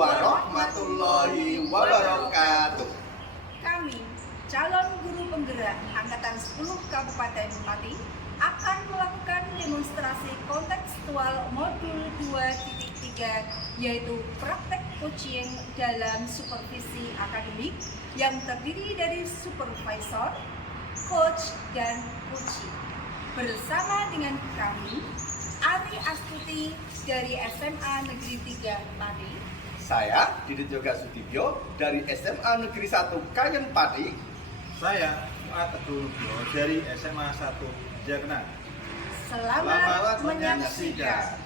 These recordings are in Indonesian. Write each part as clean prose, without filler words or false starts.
warahmatullahi wabarakatuh. Kami, calon guru penggerak Angkatan 10 Kabupaten Pati, akan melakukan demonstrasi kontekstual modul 2.3, yaitu praktek coaching dalam supervisi akademik yang terdiri dari supervisor, coach, dan coachee. Bersama dengan kami, Ari Astuti dari SMA Negeri 3 Pati. Saya Didit Yoga Sudibyo dari SMA Negeri 1 Kayen Pati. Saya Muat Teguh dari SMA 1 Jagna. Selamat menyaksikan.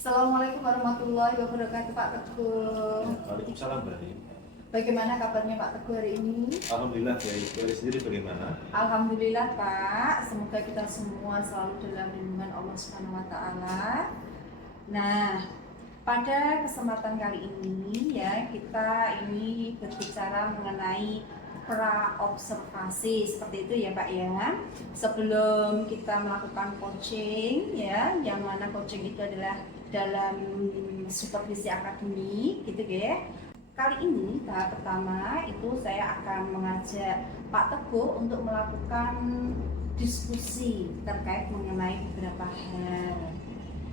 Assalamualaikum warahmatullahi wabarakatuh, Pak Teguh. Waalaikumsalam, Mbak. Bagaimana kabarnya Pak Teguh hari ini? Alhamdulillah baik. Dari sendiri bagaimana? Alhamdulillah Pak, semoga kita semua selalu dalam lindungan Allah Subhanahu wa taala. Nah, pada kesempatan kali ini ya, kita ini berbicara mengenai pra-observasi seperti itu ya Pak ya. Sebelum kita melakukan coaching ya, yang mana coaching itu adalah dalam supervisi akademik gitu ya. Kali ini tahap pertama itu saya akan mengajak Pak Teguh untuk melakukan diskusi terkait mengenai beberapa hal.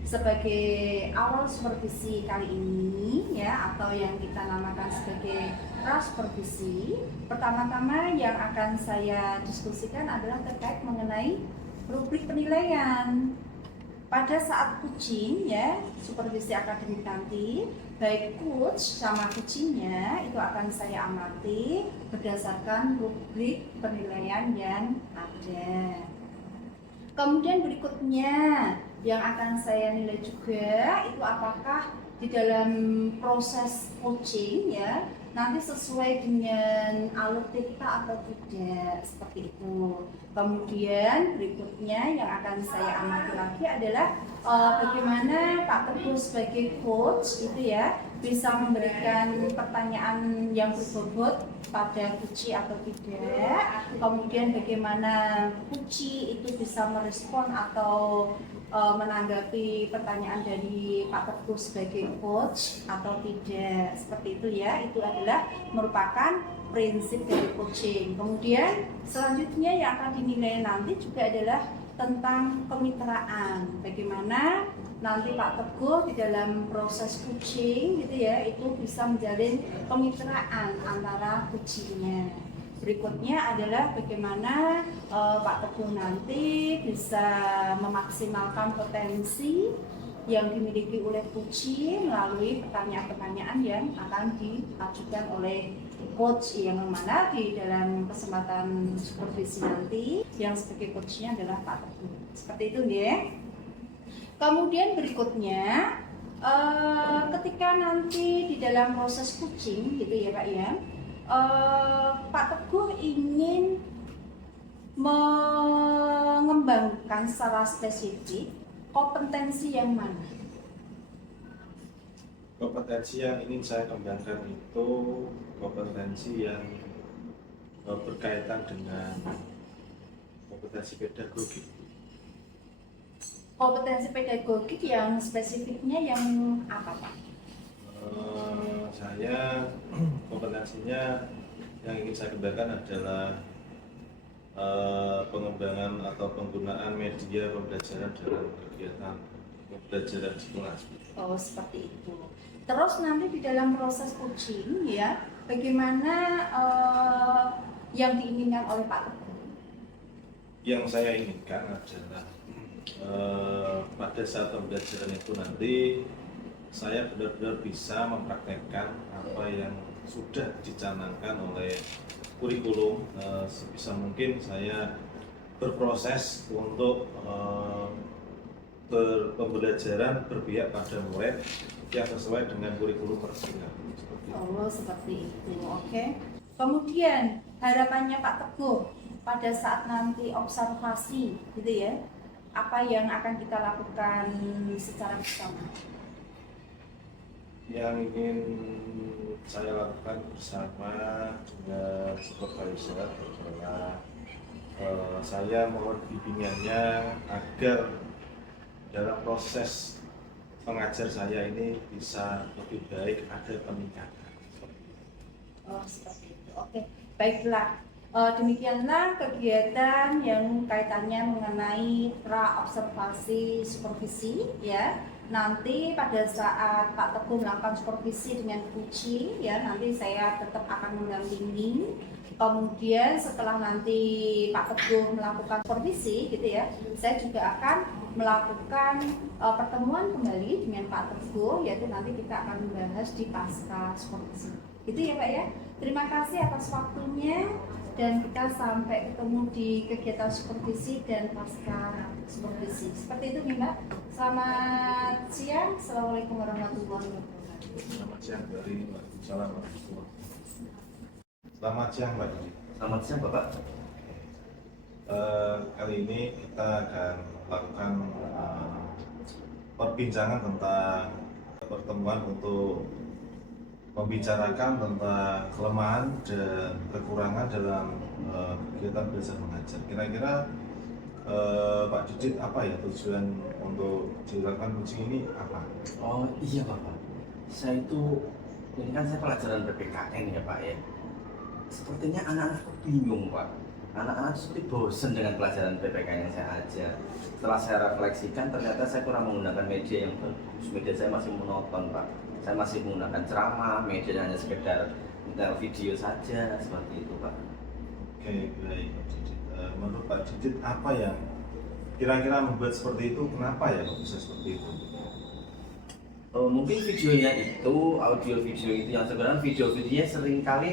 Sebagai awal supervisi kali ini ya, atau yang kita namakan sebagai pra-supervisi, pertama-tama yang akan saya diskusikan adalah terkait mengenai rubrik penilaian. Pada saat coaching ya, supervisi akademik nanti, baik coach sama coachingnya itu akan saya amati berdasarkan rubrik penilaian yang ada. Kemudian berikutnya yang akan saya nilai juga itu apakah di dalam proses coaching ya nanti sesuai dengan alur dikta atau tidak, seperti itu. Kemudian berikutnya yang akan saya amati lagi adalah bagaimana Pak Teguh sebagai coach itu ya bisa memberikan pertanyaan yang berbobot pada coachee atau tidak. Kemudian bagaimana coachee itu bisa merespon atau menanggapi pertanyaan dari Pak Teguh sebagai coach atau tidak, seperti itu ya. Itu adalah merupakan prinsip dari coaching. Kemudian selanjutnya yang akan dinilai nanti juga adalah tentang kemitraan. Bagaimana nanti Pak Teguh di dalam proses coaching gitu ya, itu bisa menjalin kemitraan antara coachingnya. Berikutnya adalah bagaimana Pak Teguh nanti bisa memaksimalkan potensi yang dimiliki oleh coachee melalui pertanyaan-pertanyaan yang akan diajukan oleh coach, yang mana di dalam kesempatan supervisi nanti yang sebagai coachnya adalah Pak Teguh. Seperti itu ya. Kemudian berikutnya ketika nanti di dalam proses coaching gitu ya Pak ya, Pak Teguh ingin mengembangkan secara spesifik kompetensi yang mana? Kompetensi yang ingin saya kembangkan itu kompetensi yang berkaitan dengan kompetensi pedagogik. Kompetensi pedagogik yang spesifiknya yang apa Pak? Saya kompetensinya yang ingin saya kembangkan adalah pengembangan atau penggunaan media pembelajaran dalam kegiatan pembelajaran sekolah. Oh, seperti itu. Terus nanti di dalam proses coaching ya, bagaimana yang diinginkan oleh Pak Teguh? Yang saya inginkan adalah pada saat pembelajaran itu nanti saya benar-benar bisa mempraktekkan apa yang sudah dicanangkan oleh kurikulum. Sebisa mungkin saya berproses untuk pembelajaran berpihak pada murid yang sesuai dengan kurikulum tersebut. Oh, seperti itu. Oke. Kemudian harapannya Pak Teguh pada saat nanti observasi gitu ya, apa yang akan kita lakukan secara bersama? Yang ingin saya lakukan bersama dengan supervisor adalah saya mohon bimbingannya agar dalam proses mengajar saya ini bisa lebih baik, ada peningkatan. Oh, seperti itu. Oke, baiklah. Demikianlah kegiatan yang kaitannya mengenai pra-observasi supervisi ya. Nanti pada saat Pak Teguh melakukan supervisi dengan kucing ya, nanti saya tetap akan mendampingi. Kemudian setelah nanti Pak Teguh melakukan supervisi gitu ya, saya juga akan melakukan pertemuan kembali dengan Pak Teguh, yaitu nanti kita akan membahas di pasca supervisi. Gitu ya Pak ya. Terima kasih atas waktunya dan kita sampai ketemu di kegiatan supervisi dan pasca supervisi. Seperti itu nih Mbak. Selamat siang. Assalamualaikum warahmatullahi wabarakatuh. Selamat siang dari Waalaikumsalam warahmatullahi wabarakatuh. Selamat siang Mbak Didi. Selamat siang Bapak. Kali ini kita akan melakukan perbincangan tentang pertemuan untuk membicarakan tentang kelemahan dan kekurangan dalam kegiatan belajar mengajar. Kira-kira Pak Didit apa ya tujuan untuk dilakukan coaching ini apa? Oh iya Bapak, saya ini kan saya pelajaran PPKN ya Pak ya. Sepertinya anak-anak bingung Pak. Anak-anak seperti bosan dengan pelajaran PPKN yang saya ajar. Setelah saya refleksikan, ternyata saya kurang menggunakan media yang bagus. Media saya masih monoton Pak. Saya masih menggunakan ceramah, media hanya sekedar video saja, seperti itu Pak. Oke, baik Pak Didit. Menurut Pak Didit apa yang kira-kira membuat seperti itu? Kenapa ya kok bisa seperti itu? Mungkin videonya itu, audio video itu yang sebenarnya video-videonya seringkali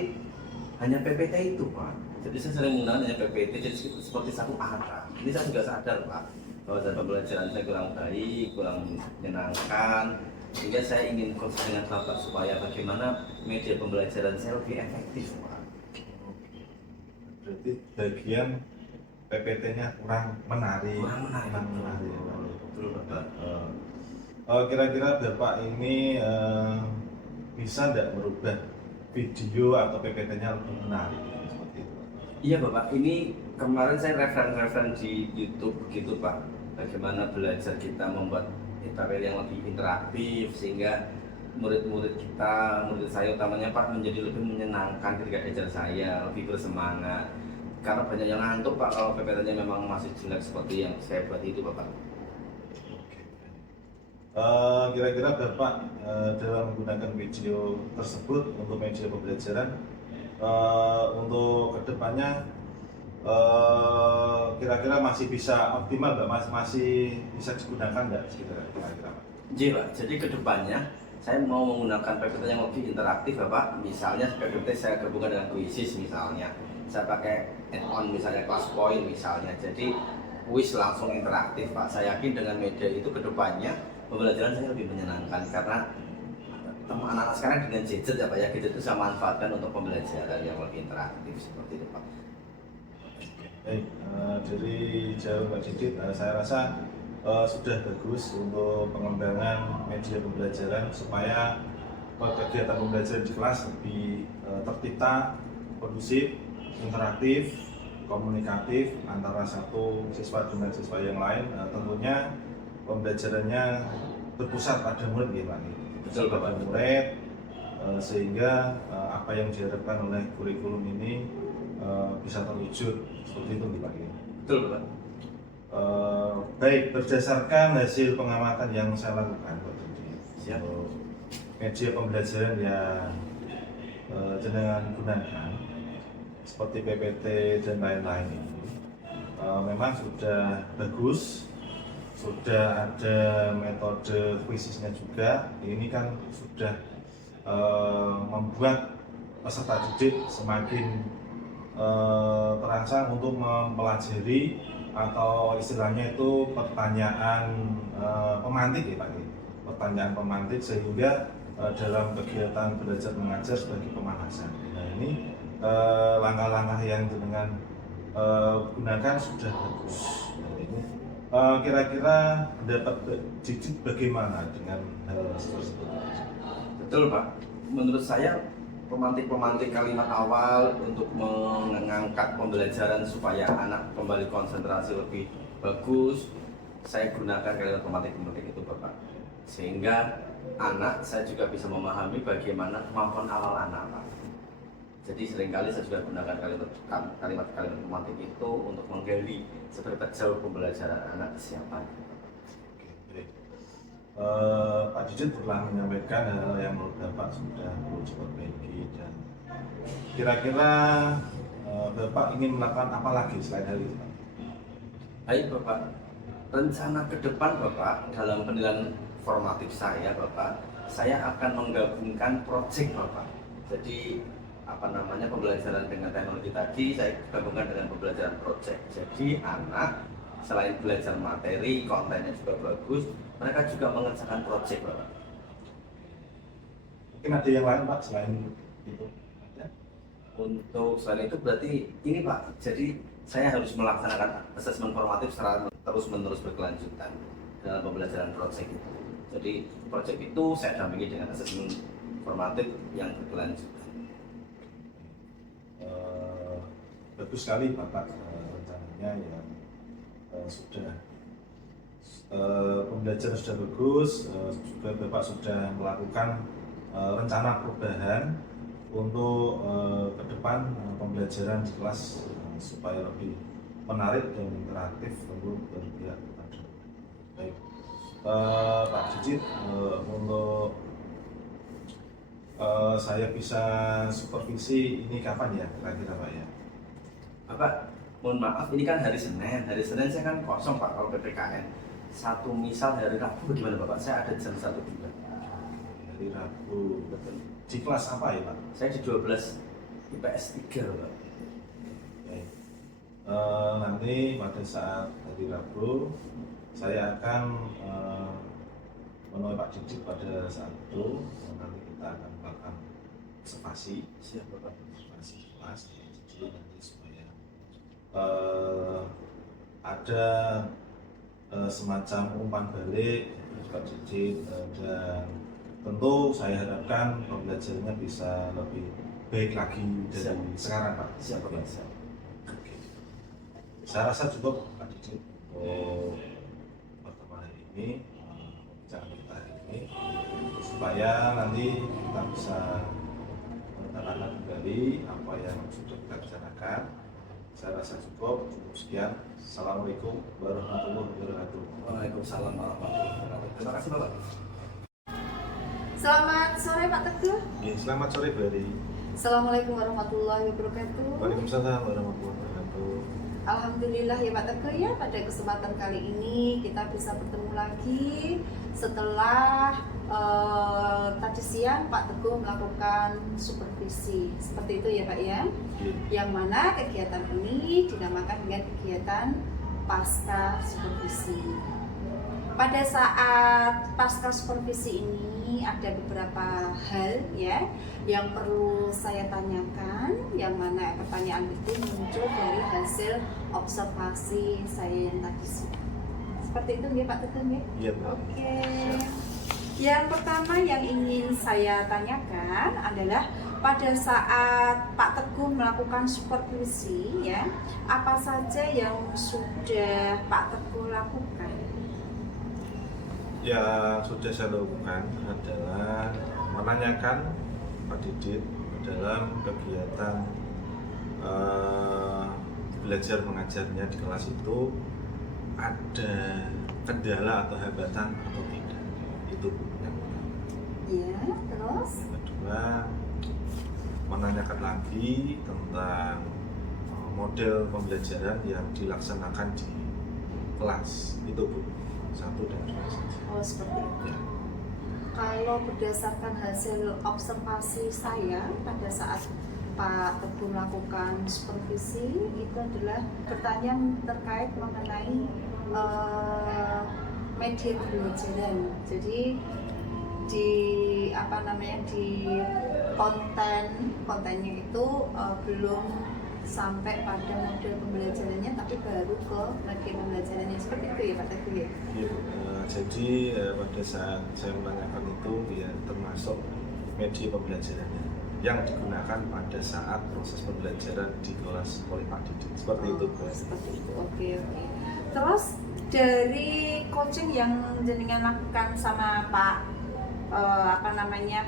hanya PPT itu Pak. Jadi saya sering menggunakan hanya PPT, jadi seperti satu arah. Ini saya juga sadar Pak, bahwa pembelajaran saya kurang baik, kurang menyenangkan. Sehingga saya ingin coach dengan Bapak supaya bagaimana media pembelajaran saya lebih efektif Pak. Berarti bagian PPT-nya kurang menarik. Kurang menarik. Betul Bapak. Kira-kira Bapak ini bisa tidak merubah video atau PPT-nya lebih menarik seperti itu? Iya Bapak, ini kemarin saya referen di YouTube begitu Pak. Bagaimana belajar kita membuat materi yang lebih interaktif sehingga murid-murid kita, murid saya utamanya Pak, menjadi lebih menyenangkan ketika ajar saya, lebih bersemangat. Karena banyak yang ngantuk Pak kalau PPT-nya memang masih jelek seperti yang saya buat itu Bapak. Kira-kira Bapak dalam menggunakan video tersebut untuk media pembelajaran untuk kedepannya kira-kira masih bisa optimal nggak, masih bisa digunakan nggak kira-kira Pak? Iya Pak, jadi kedepannya saya mau menggunakan PPT yang lebih interaktif Bapak. Misalnya PPT saya gabungkan dengan kuisis misalnya, saya pakai add-on misalnya class point misalnya, jadi kuis langsung interaktif Pak. Saya yakin dengan media itu kedepannya pembelajaran saya lebih menyenangkan karena anak-anak sekarang dengan gadget ya Pak ya, gadget itu saya manfaatkan untuk pembelajaran yang lebih interaktif seperti itu Pak. Baik, dari jauh Pak Didit, saya rasa sudah bagus untuk pengembangan media pembelajaran supaya kegiatan pembelajaran di kelas lebih tertata, kondusif, interaktif, komunikatif antara satu siswa dengan siswa yang lain. Tentunya pembelajarannya berpusat pada murid ya Pak. Betul Bapak. Pada murid sehingga apa yang diharapkan oleh kurikulum ini bisa terwujud seperti itu Pak. Betul Bapak. Baik, berdasarkan hasil pengamatan yang saya lakukan Pak Didit, Siap. media pembelajaran yang jenengan gunakan seperti PPT dan lain-lain ini memang sudah bagus, sudah ada metode kuisisnya juga. Ini kan sudah membuat peserta didik semakin terangsang untuk mempelajari atau istilahnya itu pertanyaan pemantik ya Pak, pertanyaan pemantik sehingga dalam kegiatan belajar mengajar sebagai pemanasan. Nah ini langkah-langkah yang dengan gunakan sudah bagus. Nah, ini Kira-kira pendapat Cicit bagaimana dengan hal tersebut? Betul Pak, menurut saya pemantik kalimat awal untuk mengangkat pembelajaran supaya anak kembali konsentrasi lebih bagus, saya gunakan kalimat pemantik itu Bapak, sehingga anak saya juga bisa memahami bagaimana kemampuan awal anak Pak. Jadi seringkali saya juga gunakan kalimat pemantik itu untuk menggali seberapa jauh pembelajaran anak kesiapan. Oke, baik. Pak Cicit telah menyampaikan hal yang menurut Bapak sudah perlu diperbaiki, dan kira-kira Bapak ingin melakukan apa lagi selain hal itu, Pak? Baik Bapak, rencana ke depan Bapak dalam penilaian formatif saya Bapak, saya akan menggabungkan proyek Bapak. Jadi pembelajaran dengan teknologi tadi saya gabungkan dengan pembelajaran proyek. Jadi anak selain belajar materi, kontennya juga bagus, mereka juga mengerjakan proyek Bapak. Mungkin ada yang lain Pak selain itu? Ada? Untuk selain itu berarti ini Pak, jadi saya harus melaksanakan asesmen formatif secara terus-menerus berkelanjutan dalam pembelajaran proyek itu. Jadi proyek itu saya dampingi dengan asesmen formatif yang berkelanjutan. Bagus sekali Bapak rencananya yang sudah pembelajaran sudah bagus, juga Bapak sudah melakukan rencana perubahan untuk ke depan pembelajaran di kelas supaya lebih menarik dan interaktif tentu bagi pihak kepada. Baik, Pak Cicit, untuk saya bisa supervisi ini kapan ya kira-kira Pak ya? Bapak, mohon maaf, ini kan hari Senin saya kan kosong Pak kalau PPKN. Satu misal hari Rabu bagaimana Bapak? Saya ada jam 1 juga. Hari Rabu, Betul. di kelas apa ya Pak? Saya di 12 IPS 3 Bapak. Baik. Nanti pada saat hari Rabu saya akan menemui Pak Cicit pada saat itu. Nanti kita akan melakukan observasi. Siap Bapak. Observasi kelas. Jadi nanti supaya ada semacam umpan balik Pak Cicit, dan tentu saya harapkan pembelajarannya bisa lebih baik lagi dari sekarang Pak. Siap Bapak. Siap. Oke. Saya rasa cukup Pak Cicit untuk pertemuan hari ini, pembicaraan kita hari ini, supaya nanti kita bisa menetapkan kembali apa yang sudah kita bicarakan. Saya rasa cukup sekian. Assalamualaikum warahmatullahi wabarakatuh. Waalaikumsalam warahmatullahi wabarakatuh. Terima kasih Bapak. Selamat sore Pak Teguh. Selamat sore Bari. Assalamualaikum warahmatullahi wabarakatuh. Waalaikumsalam warahmatullahi wabarakatuh. Alhamdulillah ya Pak Teguh ya, pada kesempatan kali ini kita bisa bertemu lagi setelah tadi siang Pak Teguh melakukan supervisi seperti itu ya Pak ya, yang mana kegiatan ini dinamakan dengan kegiatan pasca supervisi. Pada saat pasca supervisi ini ada beberapa hal ya yang perlu saya tanyakan, yang mana pertanyaan itu muncul dari hasil observasi saya yang tadi siang. Seperti itu ya Pak Teguh ya? Iya Pak. Oke. Yang pertama yang ingin saya tanyakan adalah pada saat Pak Teguh melakukan supervisi ya, apa saja yang sudah Pak Teguh lakukan? Yang sudah saya lakukan adalah menanyakan Pak Didit dalam kegiatan belajar mengajarnya di kelas itu ada kendala atau hambatan atau tidak. Itu yang pertama. Ya, terus? Yang kedua, menanyakan lagi tentang model pembelajaran yang dilaksanakan di kelas. Itu Bu, satu dan dua saja. Oh seperti itu. Ya. Kalau berdasarkan hasil observasi saya pada saat Pak Teguh melakukan supervisi, itu adalah pertanyaan terkait mengenai media pembelajaran. Jadi di di kontennya itu belum sampai pada model pembelajarannya, tapi baru ke media pembelajarannya, seperti itu ya Pak Teguh ya? Iya, Bu. Jadi pada saat saya menanyakan itu ya termasuk media pembelajarannya yang digunakan pada saat proses pembelajaran di kelas oleh Pak Didit. Seperti itu, Bu. Seperti itu, oke. Terus dari coaching yang jenengan lakukan sama Pak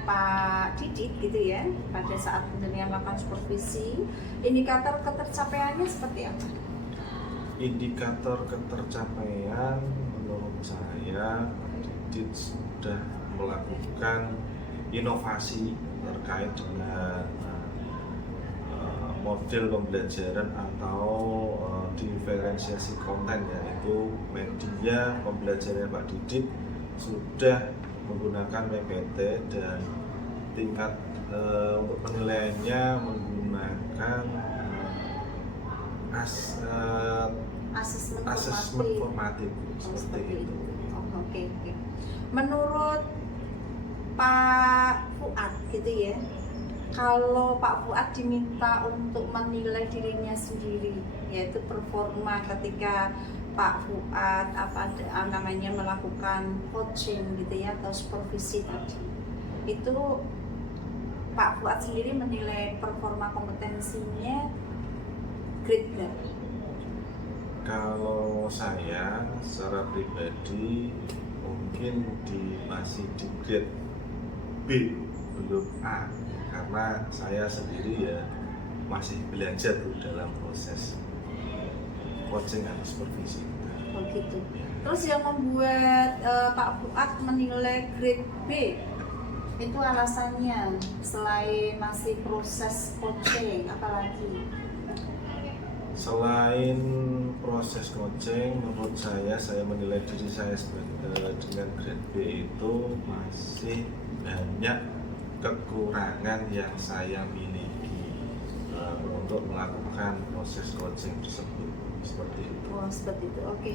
Pak Didit gitu ya, pada saat jenengan melakukan supervisi, indikator ketercapaiannya seperti apa? Indikator ketercapaian menurut saya Pak Didit sudah melakukan inovasi terkait dengan model pembelajaran atau diferensiasi konten, yaitu media pembelajaran Pak Didit sudah menggunakan PPT dan tingkat untuk penilaiannya menggunakan asesmen formatif seperti itu. Oke. Menurut Pak Fuad gitu ya, kalau Pak Fuad diminta untuk menilai dirinya sendiri, yaitu performa ketika Pak Fuad melakukan coaching gitu ya, atau supervisi tadi, itu Pak Fuad sendiri menilai performa kompetensinya grade berapa? Kalau saya secara pribadi mungkin masih di grade B, belum A, karena saya sendiri ya masih belajar dalam proses coaching atau supervisi. Oh gitu. Terus yang membuat Pak Fuad menilai grade B itu alasannya selain masih proses coaching, apalagi? Selain proses coaching, menurut saya menilai diri saya dengan grade B itu masih banyak kekurangan yang saya miliki untuk melakukan proses coaching tersebut. Seperti itu. Oh, seperti itu. Oke.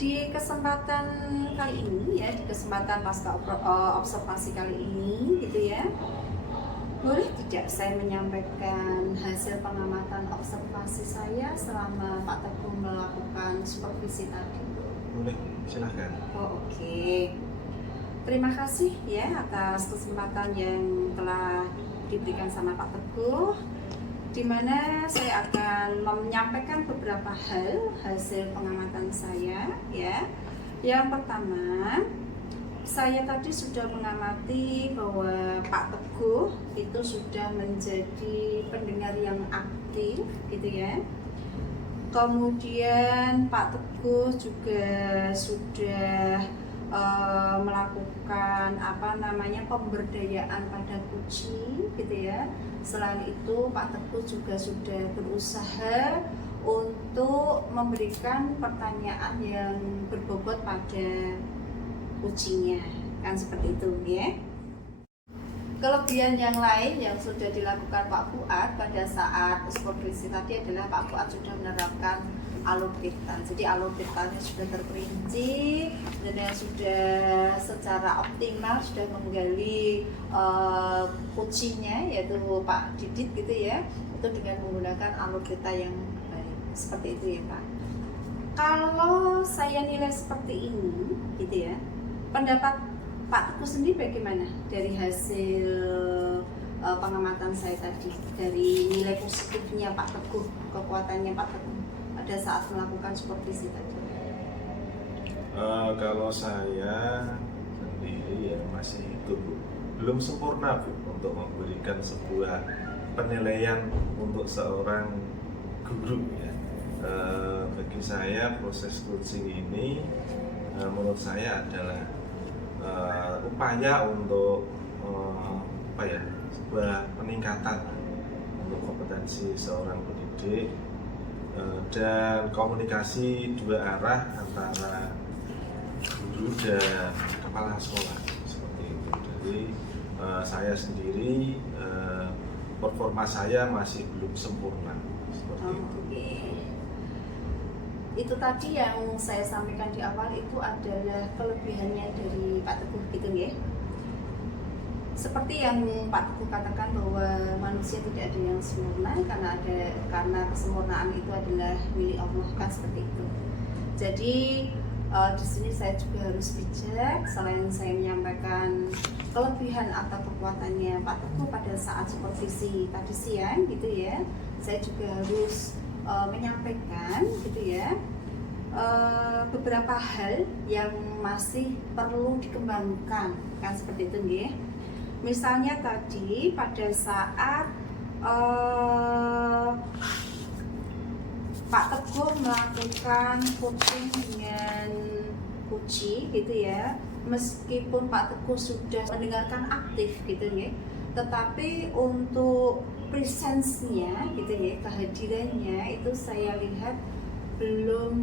Di kesempatan kali ini ya, di kesempatan pasca observasi kali ini gitu ya, boleh tidak saya menyampaikan hasil pengamatan observasi saya selama Pak Teguh melakukan supervisi tadi? Boleh, silahkan. Oh, oke. Terima kasih ya atas kesempatan yang telah diberikan sama Pak Teguh, di mana saya akan menyampaikan beberapa hal hasil pengamatan saya ya. Yang pertama, saya tadi sudah mengamati bahwa Pak Teguh itu sudah menjadi pendengar yang aktif gitu ya. Kemudian Pak Teguh juga sudah melakukan pemberdayaan pada kucing gitu ya. Selain itu Pak Teguh juga sudah berusaha untuk memberikan pertanyaan yang berbobot pada kucingnya, kan seperti itu ya. Kelebihan yang lain yang sudah dilakukan Pak Fuad pada saat supervisi tadi adalah Pak Fuad sudah menerapkan alur diktan. Jadi alur diktannya sudah terperinci dan yang sudah secara optimal sudah menggali kucingnya, yaitu Pak Didit gitu ya, itu dengan menggunakan alur dikta yang baik. Seperti itu ya Pak. Kalau saya nilai seperti ini gitu ya, pendapat Pak Teguh sendiri bagaimana dari hasil pengamatan saya tadi, dari nilai positifnya Pak Teguh, kekuatannya Pak Teguh pada saat melakukan supervisi tadi? Kalau saya sendiri ya masih belum sempurna Bu, untuk memberikan sebuah penilaian untuk seorang guru ya. Bagi saya proses coaching ini menurut saya adalah upaya untuk sebuah peningkatan untuk kompetensi seorang pendidik dan komunikasi dua arah antara guru dan kepala sekolah seperti itu. Jadi saya sendiri performa saya masih belum sempurna seperti itu. Itu tadi yang saya sampaikan di awal itu adalah kelebihannya dari Pak Teguh gitu ya. seperti yang Pak Teguh katakan bahwa manusia tidak ada yang sempurna karena kesempurnaan itu adalah milik Allah, kan seperti itu. Jadi di sini saya juga harus bijak. Selain saya menyampaikan kelebihan atau kekuatannya Pak Teguh pada saat supervisi tadi siang gitu ya, saya juga harus menyampaikan gitu ya beberapa hal yang masih perlu dikembangkan, kan seperti itu nggih. Misalnya tadi pada saat Pak Teguh melakukan coaching dengan Puji gitu ya, meskipun Pak Teguh sudah mendengarkan aktif gitu ya, tetapi untuk presence-nya gitu ya, kehadirannya itu saya lihat belum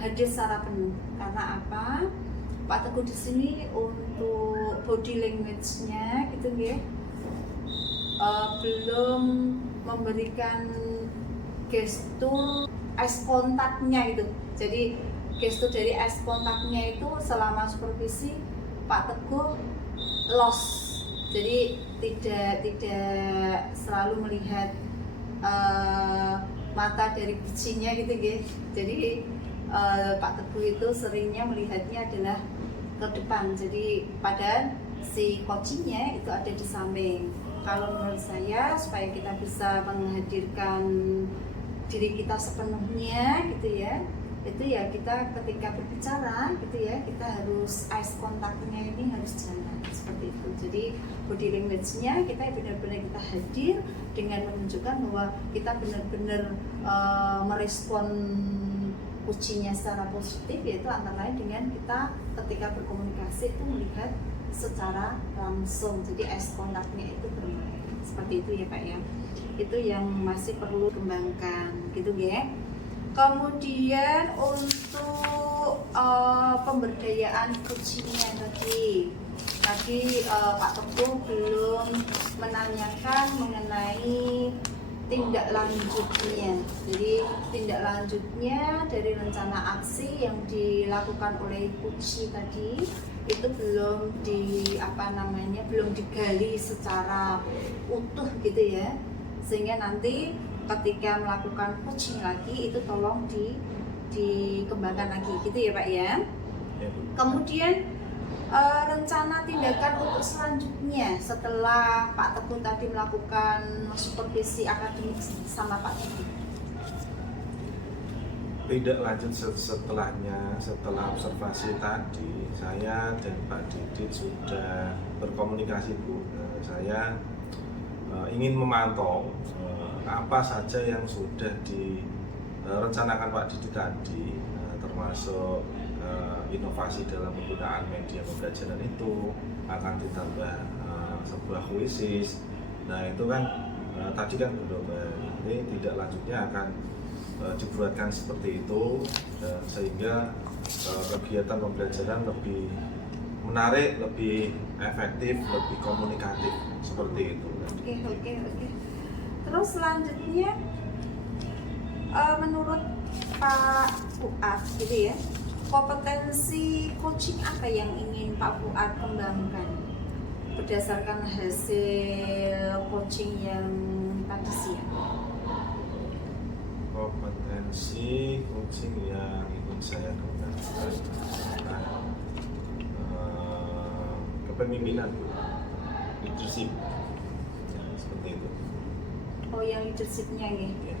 hadir secara penuh. Karena apa? Pak Teguh di sini untuk body language-nya gitu ya, belum memberikan gestur eye kontaknya itu. Jadi gestur dari eye kontaknya itu selama supervisi Pak Teguh lost. Jadi tidak selalu melihat mata dari kucingnya gitu ya. Jadi Pak Teguh itu seringnya melihatnya adalah ke depan. Jadi pada si coachingnya itu ada di samping. Kalau menurut saya supaya kita bisa menghadirkan diri kita sepenuhnya gitu ya, itu ya kita ketika berbicara gitu ya, kita harus eye kontaknya ini harus jalan seperti itu. Jadi body language-nya kita benar-benar kita hadir dengan menunjukkan bahwa kita benar-benar merespon kucingnya secara positif, yaitu antara lain dengan kita ketika berkomunikasi itu melihat secara langsung. Jadi eye kontaknya itu bermain seperti itu ya Pak ya. Itu yang masih perlu dikembangkan gitu ya. Kemudian untuk pemberdayaan kucingnya tadi Pak Teguh belum menanyakan mengenai tindak lanjutnya. Jadi tindak lanjutnya dari rencana aksi yang dilakukan oleh Puji tadi itu belum belum digali secara utuh gitu ya, sehingga nanti ketika melakukan coaching lagi itu tolong dikembangkan lagi gitu ya Pak ya. Kemudian rencana tindakan untuk selanjutnya setelah Pak Teguh tadi melakukan supervisi akademik sama Pak Teguh. Tidak lanjut setelahnya, setelah observasi tadi, saya dan Pak Didit sudah berkomunikasi Bu. Saya ingin memantau apa saja yang sudah direncanakan Pak Didit tadi, termasuk inovasi dalam penggunaan media pembelajaran itu akan ditambah sebuah kuisis. Nah itu kan tadi kan belum, ini tidak lanjutnya akan dibuatkan seperti itu, sehingga kegiatan pembelajaran lebih menarik, lebih efektif, lebih komunikatif seperti itu. Oke. Terus selanjutnya menurut Pak Fuad gitu ya, kompetensi coaching apa yang ingin Pak Fuad kembangkan berdasarkan hasil coaching yang tadi siang? Kompetensi coaching yang ingin saya kembangkan kepemimpinan, leadership, ya, seperti itu. Oh, yang leadershipnya nih. Ya.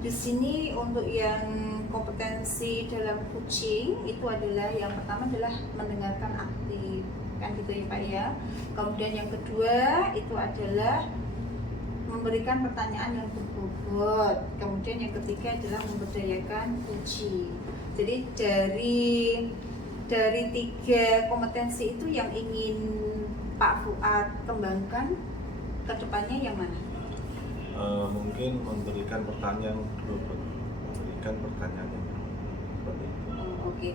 Di sini untuk yang kompetensi dalam coaching itu adalah yang pertama adalah mendengarkan aktif, kan gitu ya Pak ya. Kemudian yang kedua itu adalah memberikan pertanyaan yang berbobot. Kemudian yang ketiga adalah memberdayakan Puji. Jadi dari tiga kompetensi itu yang ingin Pak Fuad kembangkan ke depannya yang mana? Mungkin memberikan pertanyaan berbobot, yang seperti itu. Oke.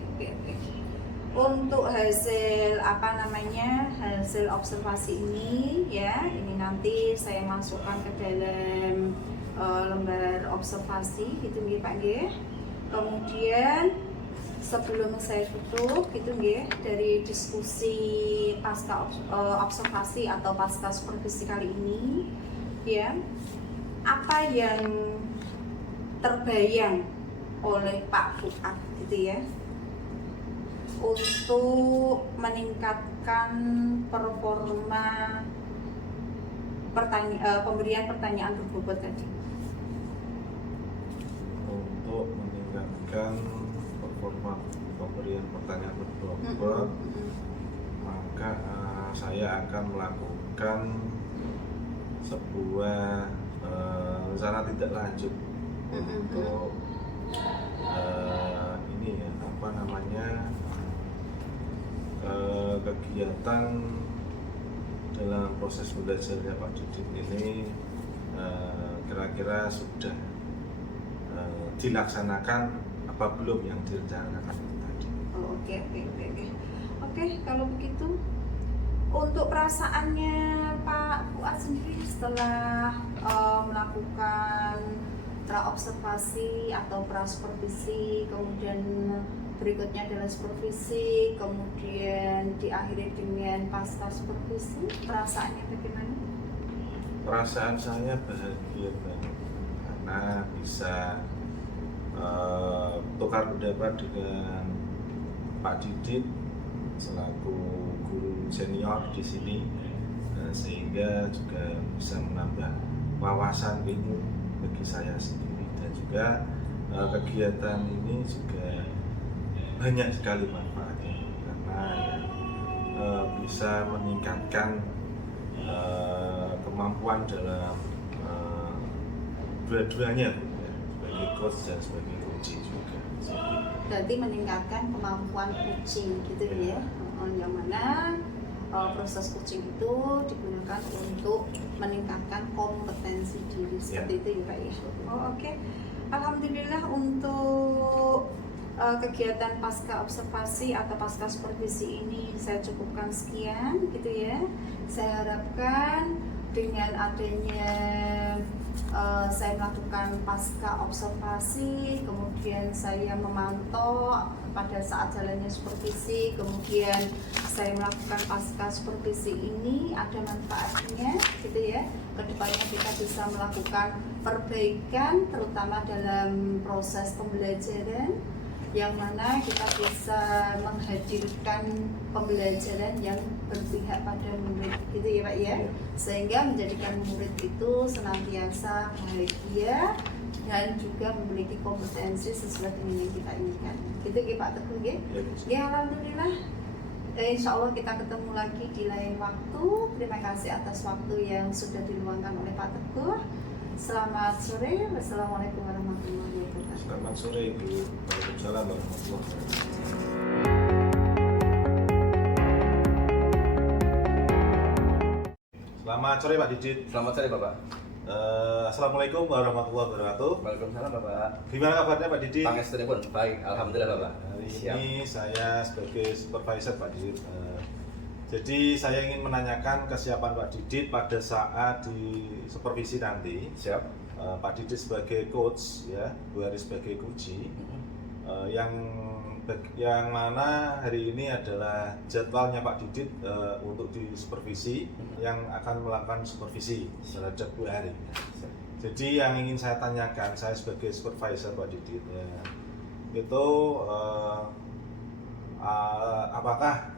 Untuk hasil hasil observasi ini ya, ini nanti saya masukkan ke dalam lembar observasi gitu ya Pak G. Kemudian sebelum saya tutup gitu nggih, dari diskusi pasca observasi atau pasca supervisi kali ini ya, apa yang terbayang oleh Pak Fuad gitu ya untuk meningkatkan performa pemberian pertanyaan berbobot tadi? Untuk meningkatkan performa pemberian pertanyaan berbobot, maka saya akan melakukan sebuah rencana tidak lanjut untuk ini ya, apa namanya, kegiatan dalam proses belajarnya Pak Didit ini kira-kira sudah dilaksanakan apa belum yang direncanakan tadi. Oh, oke. Oke, kalau begitu untuk perasaannya Pak Fuad sendiri setelah melakukan praobservasi atau prasupervisi, kemudian berikutnya adalah supervisi, kemudian diakhiri dengan pasca supervisi, perasaannya bagaimana? Perasaan saya bahagia banget karena bisa tukar pendapat dengan Pak Didit selaku guru senior di sini, sehingga juga bisa menambah wawasan ilmu bagi saya sendiri, dan juga kegiatan ini juga banyak sekali manfaatnya karena bisa meningkatkan kemampuan dalam dua-duanya, sebagai coach dan sebagai coaching juga. Berarti meningkatkan kemampuan coaching gitu ya, yang mana proses coaching itu digunakan untuk meningkatkan kompetensi diri seperti itu ya Pak ya. Oh, oke. Alhamdulillah untuk kegiatan pasca observasi atau pasca supervisi ini saya cukupkan sekian gitu ya. Saya harapkan dengan adanya saya melakukan pasca observasi, kemudian saya memantau pada saat jalannya supervisi, kemudian saya melakukan pasca supervisi ini ada manfaatnya gitu ya. Kedepannya kita bisa melakukan perbaikan terutama dalam proses pembelajaran, yang mana kita bisa menghadirkan pembelajaran yang berpihak pada murid gitu ya Pak ya, sehingga menjadikan murid itu senantiasa bahagia dan juga memiliki kompetensi sesuai dengan yang kita inginkan gitu ya Pak Teguh ya. Ya alhamdulillah, insya Allah kita ketemu lagi di lain waktu. Terima kasih atas waktu yang sudah diluangkan oleh Pak Teguh. Selamat sore, wassalamualaikum warahmatullahi wabarakatuh. Selamat sore Ibu. Waalaikumsalam warahmatullahi wabarakatuh. Selamat sore Pak Didit. Selamat sore Bapak. Assalamualaikum warahmatullahi wabarakatuh. Waalaikumsalam Bapak. Gimana kabarnya Pak Didit? Pangestunipun baik, alhamdulillah Bapak. Hari Siap. ini saya sebagai supervisor Pak Didit. Jadi saya ingin menanyakan kesiapan Pak Didit pada saat di supervisi nanti. Siap. Pak Didit sebagai coach ya, Bu Hari sebagai coachee. Yang mana hari ini adalah jadwalnya Pak Didit untuk di supervisi yang akan melakukan supervisi terhadap Bu Hari. Jadi yang ingin saya tanyakan, saya sebagai supervisor Pak Didit ya, itu apakah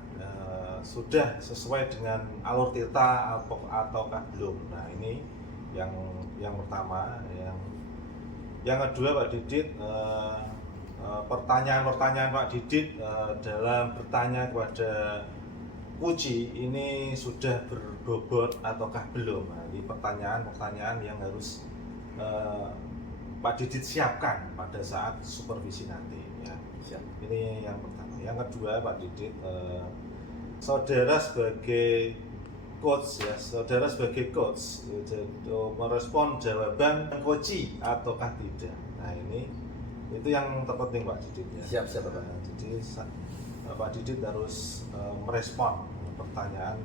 sudah sesuai dengan alur tirta ataukah belum? Nah ini yang pertama. Yang kedua Pak Didit, pertanyaan-pertanyaan Pak Didit dalam bertanya kepada Puji ini sudah berbobot ataukah belum? Nah, ini pertanyaan-pertanyaan yang harus Pak Didit siapkan pada saat supervisi nanti ya. Siap. Ini yang pertama. Yang kedua Pak Didit, saudara sebagai coach ya, saudara sebagai coach merespon jawaban coachee ataukah tidak. Nah ini itu yang terpenting Pak Didit ya. Siap Bapak. Jadi Pak Didit harus merespon pertanyaan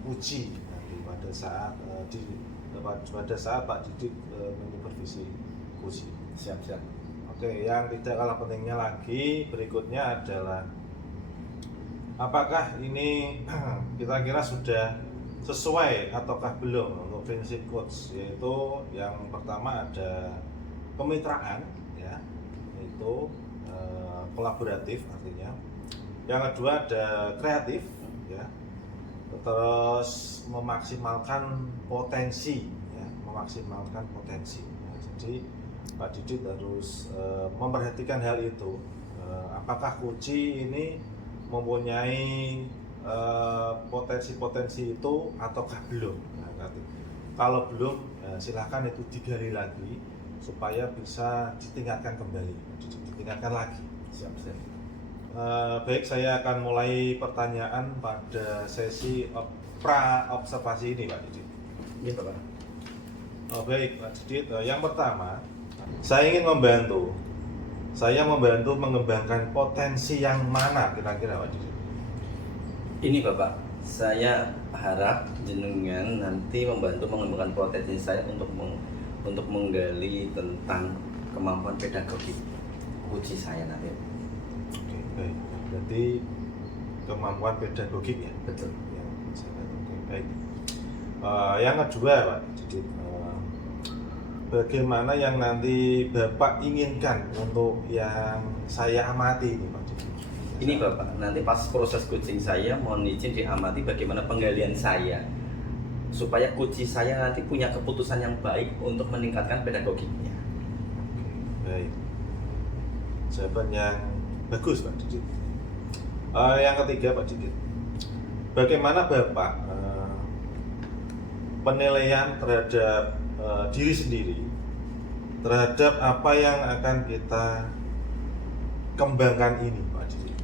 Puji nanti pada saat pada saat Pak Didit menyupervisi Puji. Siap. Oke, yang tidak kalah pentingnya lagi berikutnya adalah apakah ini kita kira sudah sesuai ataukah belum untuk prinsip coach, yaitu yang pertama ada kemitraan ya, yaitu kolaboratif artinya. Yang kedua ada kreatif ya, terus memaksimalkan potensi ya, memaksimalkan potensi ya. Jadi Pak Didit harus memperhatikan hal itu, apakah Kuci ini mempunyai potensi-potensi itu ataukah belum. Nah, kalau belum silahkan itu digali lagi supaya bisa ditingkatkan kembali, ditingkatkan lagi. Siap. Baik, saya akan mulai pertanyaan pada sesi pra observasi ini Pak Didit. Iya Bapak. Baik Pak Didit, yang pertama saya ingin membantu mengembangkan potensi yang mana kira-kira Pak Didit? Ini Bapak, saya harap jenengan nanti membantu mengembangkan potensi saya untuk menggali tentang kemampuan pedagogi Kuci saya nanti. Oke, baik. Berarti kemampuan pedagogik ya? Betul. Ya, oke, baik. Yang kedua Pak Didit, bagaimana yang nanti Bapak inginkan untuk yang saya amati ini Pak Didit? Ini Bapak, nanti pas proses coaching saya mohon izin diamati bagaimana penggalian saya supaya Kuci saya nanti punya keputusan yang baik untuk meningkatkan pedagogiknya. Oke, baik. Jawaban yang bagus Pak Didit. Yang ketiga Pak Didit, bagaimana Bapak penilaian terhadap diri sendiri, terhadap apa yang akan kita kembangkan ini Pak Didit?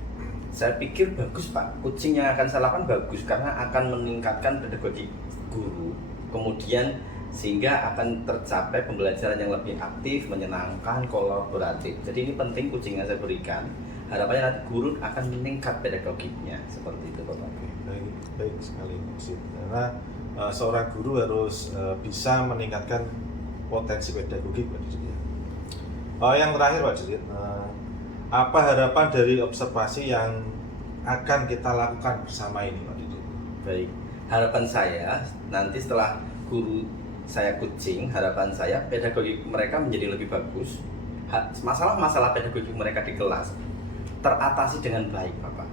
Saya pikir bagus Pak, coaching yang akan saya lakukan bagus karena akan meningkatkan pedagogi guru, kemudian sehingga akan tercapai pembelajaran yang lebih aktif, menyenangkan, kolaboratif. Jadi ini penting coaching yang saya berikan. Harapannya nanti guru akan meningkat pedagoginya, seperti itu Bapak. Oke, baik sekali Pak. Karena seorang guru harus bisa meningkatkan potensi pedagogik Pak Didit. Yang terakhir Pak Didit, apa harapan dari observasi yang akan kita lakukan bersama ini Pak Didit? Baik, harapan saya nanti setelah guru saya coaching, harapan saya pedagogi mereka menjadi lebih bagus. Masalah-masalah pedagogi mereka di kelas teratasi dengan baik Bapak.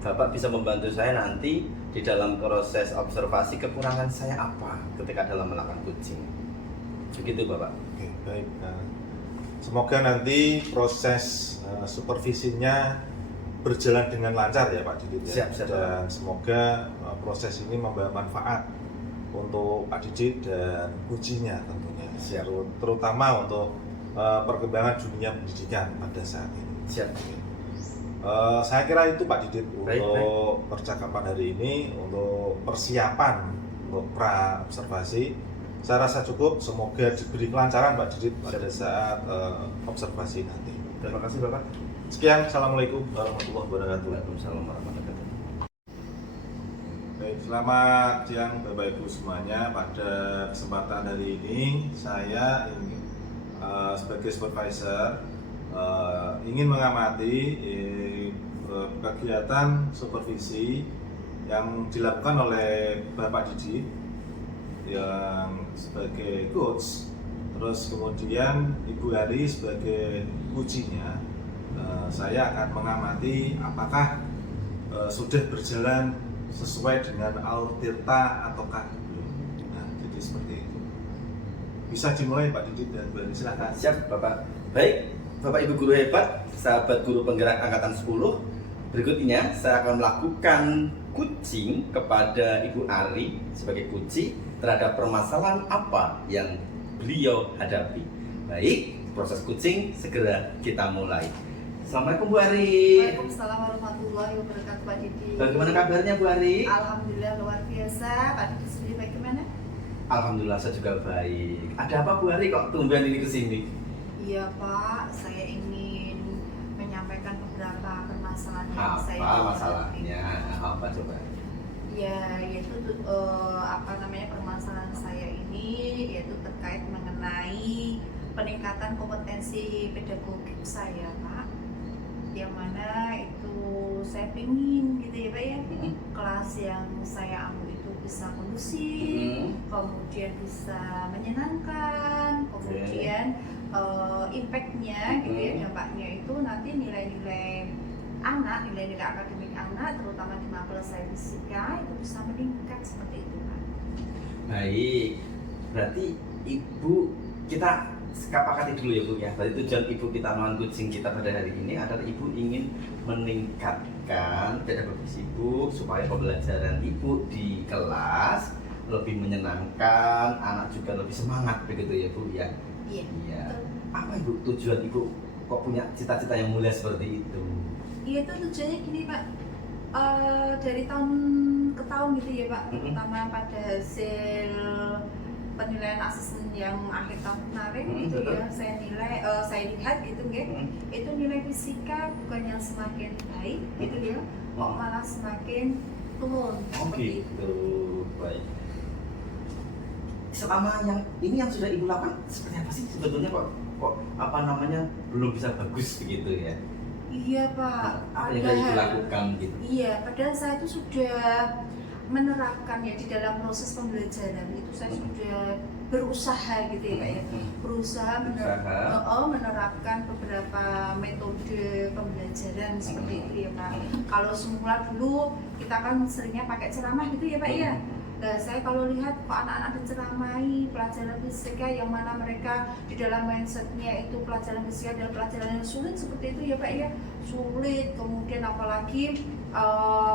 Bapak bisa membantu saya nanti di dalam proses observasi kekurangan saya apa ketika dalam melakukan coaching. Begitu Bapak. Oke, baik. Semoga nanti proses supervisinya berjalan dengan lancar ya Pak Didit ya. Siap. Dan semoga proses ini membawa manfaat untuk Pak Didit dan Kucinya tentunya. Siap. Terutama untuk perkembangan dunia pendidikan pada saat ini. Siap. Saya kira itu Pak Didit Baik. untuk percakapan hari ini, untuk persiapan untuk pra observasi. Saya rasa cukup. Semoga diberi kelancaran Pak Didit pada saat observasi nanti. Terima kasih Bapak. Sekian, assalamualaikum warahmatullahi wabarakatuh. Waalaikumsalam warahmatullahi wabarakatuh. Baik, selamat siang Bapak Ibu semuanya. Pada kesempatan hari ini saya ingin sebagai supervisor ingin mengamati kegiatan supervisi yang dilakukan oleh Bapak Didit yang sebagai coach, terus kemudian Ibu Hari sebagai Kucinya. Saya akan mengamati apakah sudah berjalan sesuai dengan alur tirta ataukah belum. Nah, jadi seperti itu. Bisa dimulai Pak Didit dan Bu Hari, silakan. Siap Bapak. Baik, Bapak Ibu guru hebat, sahabat guru penggerak angkatan 10. Berikutnya saya akan melakukan coaching kepada Ibu Ari sebagai Kuci terhadap permasalahan apa yang beliau hadapi. Baik, proses coaching segera kita mulai. Assalamualaikum Bu Ari. Waalaikumsalam warahmatullahi wabarakatuh Pak Didi. Bagaimana kabarnya Bu Ari? Alhamdulillah luar biasa. Pak Didi sendiri bagaimana? Alhamdulillah saya juga baik. Ada apa Bu Ari kok tumben ini kesini? Iya Pak, saya ingin menyampaikan beberapa permasalahan yang saya Apa masalahnya? Apa coba? Ya, yaitu permasalahan saya ini yaitu terkait mengenai peningkatan kompetensi pedagogik saya, Pak. Yang mana itu saya pingin gitu ya, Pak ya. Kelas yang saya ambil itu bisa kondusif, kemudian bisa menyenangkan, kemudian impact-nya gitu ya, dampaknya itu nanti nilai-nilai anak, nilai-nilai akademik anak, terutama di mapel saya fisika itu bisa meningkat seperti itu, Pak. Baik, berarti Ibu kita sepakati dulu ya Bu ya. Berarti tujuan Ibu kita melawan kucing kita pada hari ini adalah Ibu ingin meningkatkan pedagogis Ibu supaya pembelajaran Ibu di kelas lebih menyenangkan, anak juga lebih semangat begitu ya Bu ya. Iya. Iya. Apa Ibu tujuan Ibu kok punya cita-cita yang mulia seperti itu? Iya, itu tujuannya gini, Pak. Dari tahun ke tahun gitu ya, Pak, terutama pada hasil penilaian asesmen yang akhir tahun kemarin gitu ya, saya lihat gitu ya, itu nilai fisika bukan yang semakin baik gitu ya, kok malah semakin turun seperti itu. Gitu. Baik. Selama yang sudah Ibu lakukan seperti apa sih sebetulnya kok apa namanya belum bisa bagus begitu ya? Iya, Pak. Apa yang Ibu lakukan gitu? Iya, padahal saya itu sudah menerapkan ya di dalam proses pembelajaran itu saya sudah berusaha gitu ya, Pak ya. Berusaha menerapkan beberapa metode pembelajaran seperti itu ya, Pak. Kalau semula dulu kita kan seringnya pakai ceramah gitu ya, Pak ya. Nah, saya kalau lihat kok anak-anak diceramai pelajaran fisika yang mana mereka di dalam mindsetnya itu pelajaran fisika adalah pelajaran yang sulit seperti itu ya, Pak ya, sulit. Kemudian apalagi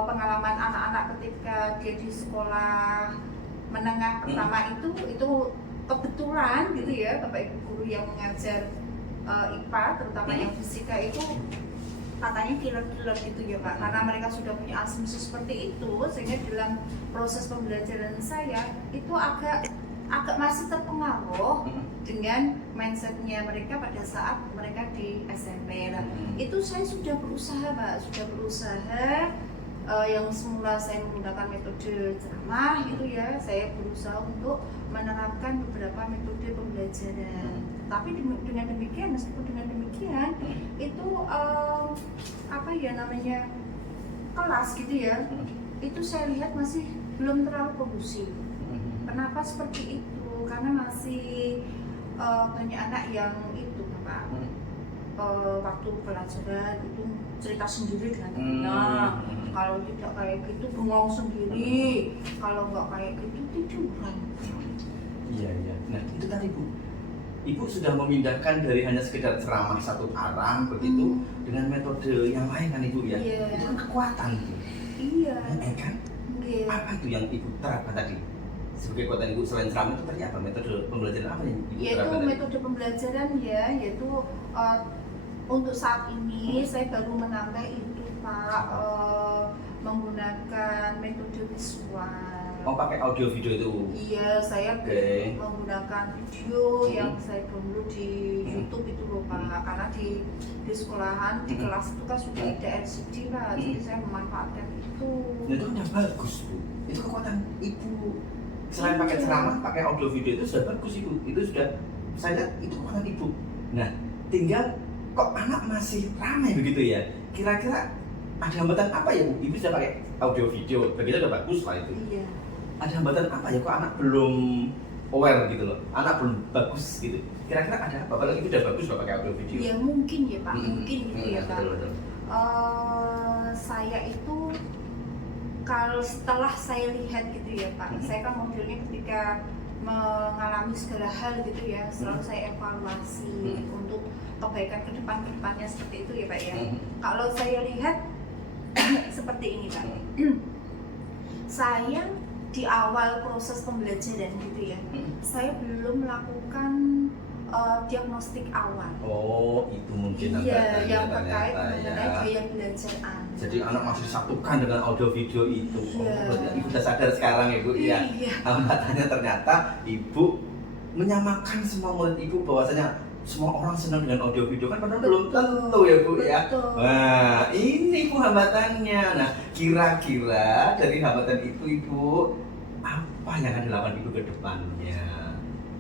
pengalaman anak-anak ketika dia di sekolah menengah pertama itu kebetulan gitu ya, Bapak Ibu guru yang mengajar IPA terutama yang fisika itu katanya killer gitu ya, Pak, karena mereka sudah punya asumsi seperti itu sehingga dalam proses pembelajaran saya itu agak masih terpengaruh dengan mindsetnya mereka pada saat mereka di SMP. Nah, itu saya sudah berusaha, Pak, yang semula saya menggunakan metode ceramah gitu ya, saya berusaha untuk menerapkan beberapa metode pembelajaran. Tapi dengan demikian, meskipun dengan demikian itu apa ya namanya kelas gitu ya, itu saya lihat masih belum terlalu kondusif. Kenapa seperti itu? Karena masih banyak anak yang itu, Pak, waktu pelajaran itu cerita sendiri dengan temannya. Kalau tidak kayak gitu bengong sendiri, kalau nggak kayak gitu tiduran. Iya. Nah itu tadi Ibu sudah memindahkan dari hanya sekedar ceramah satu arah begitu dengan metode yang lain kan Ibu ya. Itu kan kekuatan Bu. Iya. Kan? Apa itu yang Ibu terapkan tadi? Sebagai kekuatan Ibu selain ceramah itu tadi apa? Metode pembelajaran apa yang Ibu terapkan tadi? Metode pembelajaran ya, yaitu untuk saat ini saya baru menambah itu, Pak, menggunakan metode visual. Oh, pakai audio video itu? Iya, saya menggunakan video yang saya download di YouTube itu loh, Pak. Karena di sekolahan, di kelas itu kan sudah ada LCD, Pak. Jadi saya memanfaatkan itu. Nah, itu udah bagus, Bu. Itu kekuatan Ibu. Selain pakai ceramah, pakai audio video itu sudah bagus, Ibu. Itu sudah, saya lihat itu kekuatan Ibu. Nah, tinggal kok anak masih ramai begitu ya? Kira-kira ada hambatan apa ya, Bu? Ibu sudah pakai audio video, begitu udah bagus lah itu. Iya. Ada hambatan apa ya, kok anak belum aware gitu loh, anak belum bagus gitu, kira-kira ada apa? Padahal itu udah bagus loh pakai audio video. Ya mungkin ya, Pak, mungkin gitu ya, Pak. Betul. Saya itu kalau setelah saya lihat gitu ya, Pak, saya kan modelnya ketika mengalami segala hal gitu ya, selalu saya evaluasi untuk kebaikan kedepannya seperti itu ya, Pak ya. Kalau saya lihat seperti ini, Pak, saya di awal proses pembelajaran gitu ya, saya belum melakukan diagnostik awal. Oh, itu mungkin iya, yang terkait mengenai gaya belajar anak. Jadi anak masih disatukan dengan audio video itu. Iya. Oh, berarti Ibu sudah sadar sekarang ya, Bu ya. Iya. Hambatannya ternyata Ibu menyamakan semua murid Ibu bahwasanya semua orang senang dengan audio video kan, padahal belum tentu ya, Bu ya. Nah, ini Bu hambatannya. Nah, kira-kira dari hambatan itu Ibu apa yang akan dilakukan Ibu ke depannya?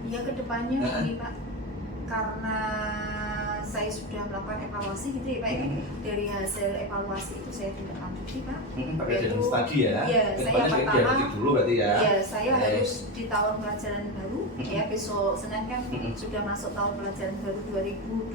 Ya, ke depannya ini, Pak. karena saya sudah melakukan evaluasi gitu ya Pak ya. Dari hasil evaluasi itu saya tindak lanjuti Pak. Pakai dalam studi ya? Iya, saya pertama diabetik dulu berarti ya? Iya, saya harus di tahun pelajaran baru ya, besok Senin kan sudah masuk tahun pelajaran baru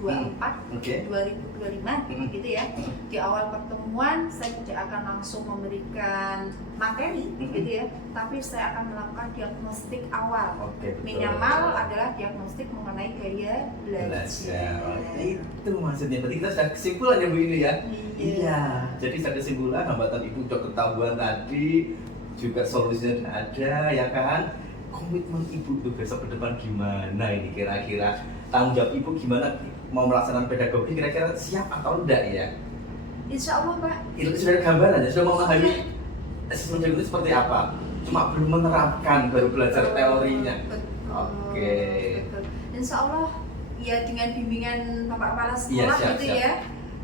2024, 2025 gitu ya. Di awal pertemuan saya tidak akan langsung memberikan materi gitu ya, tapi saya akan melakukan diagnostik awal. Oke, betul. Minimal adalah diagnostik mengenai gaya belajar. Itu maksudnya, berarti kita sudah kesimpulan ya Bu ini ya? Iya. Jadi sudah kesimpulan, hambatan Ibu sudah ketahuan tadi, juga solusinya sudah ada ya kan? Komitmen Ibu tuh besok ke depan gimana ini kira-kira? Tanggung jawab Ibu gimana mau melaksanakan pedagogi, kira-kira siap atau enggak ya? Insya Allah Pak. Itu sudah ada gambaran ya, sudah memahami asesmen itu seperti apa? Cuma belum menerapkan, baru belajar teorinya. Oke. Betul. Insya Allah ya dengan bimbingan Bapak Kepala Sekolah Iya, siap, gitu siap. ya.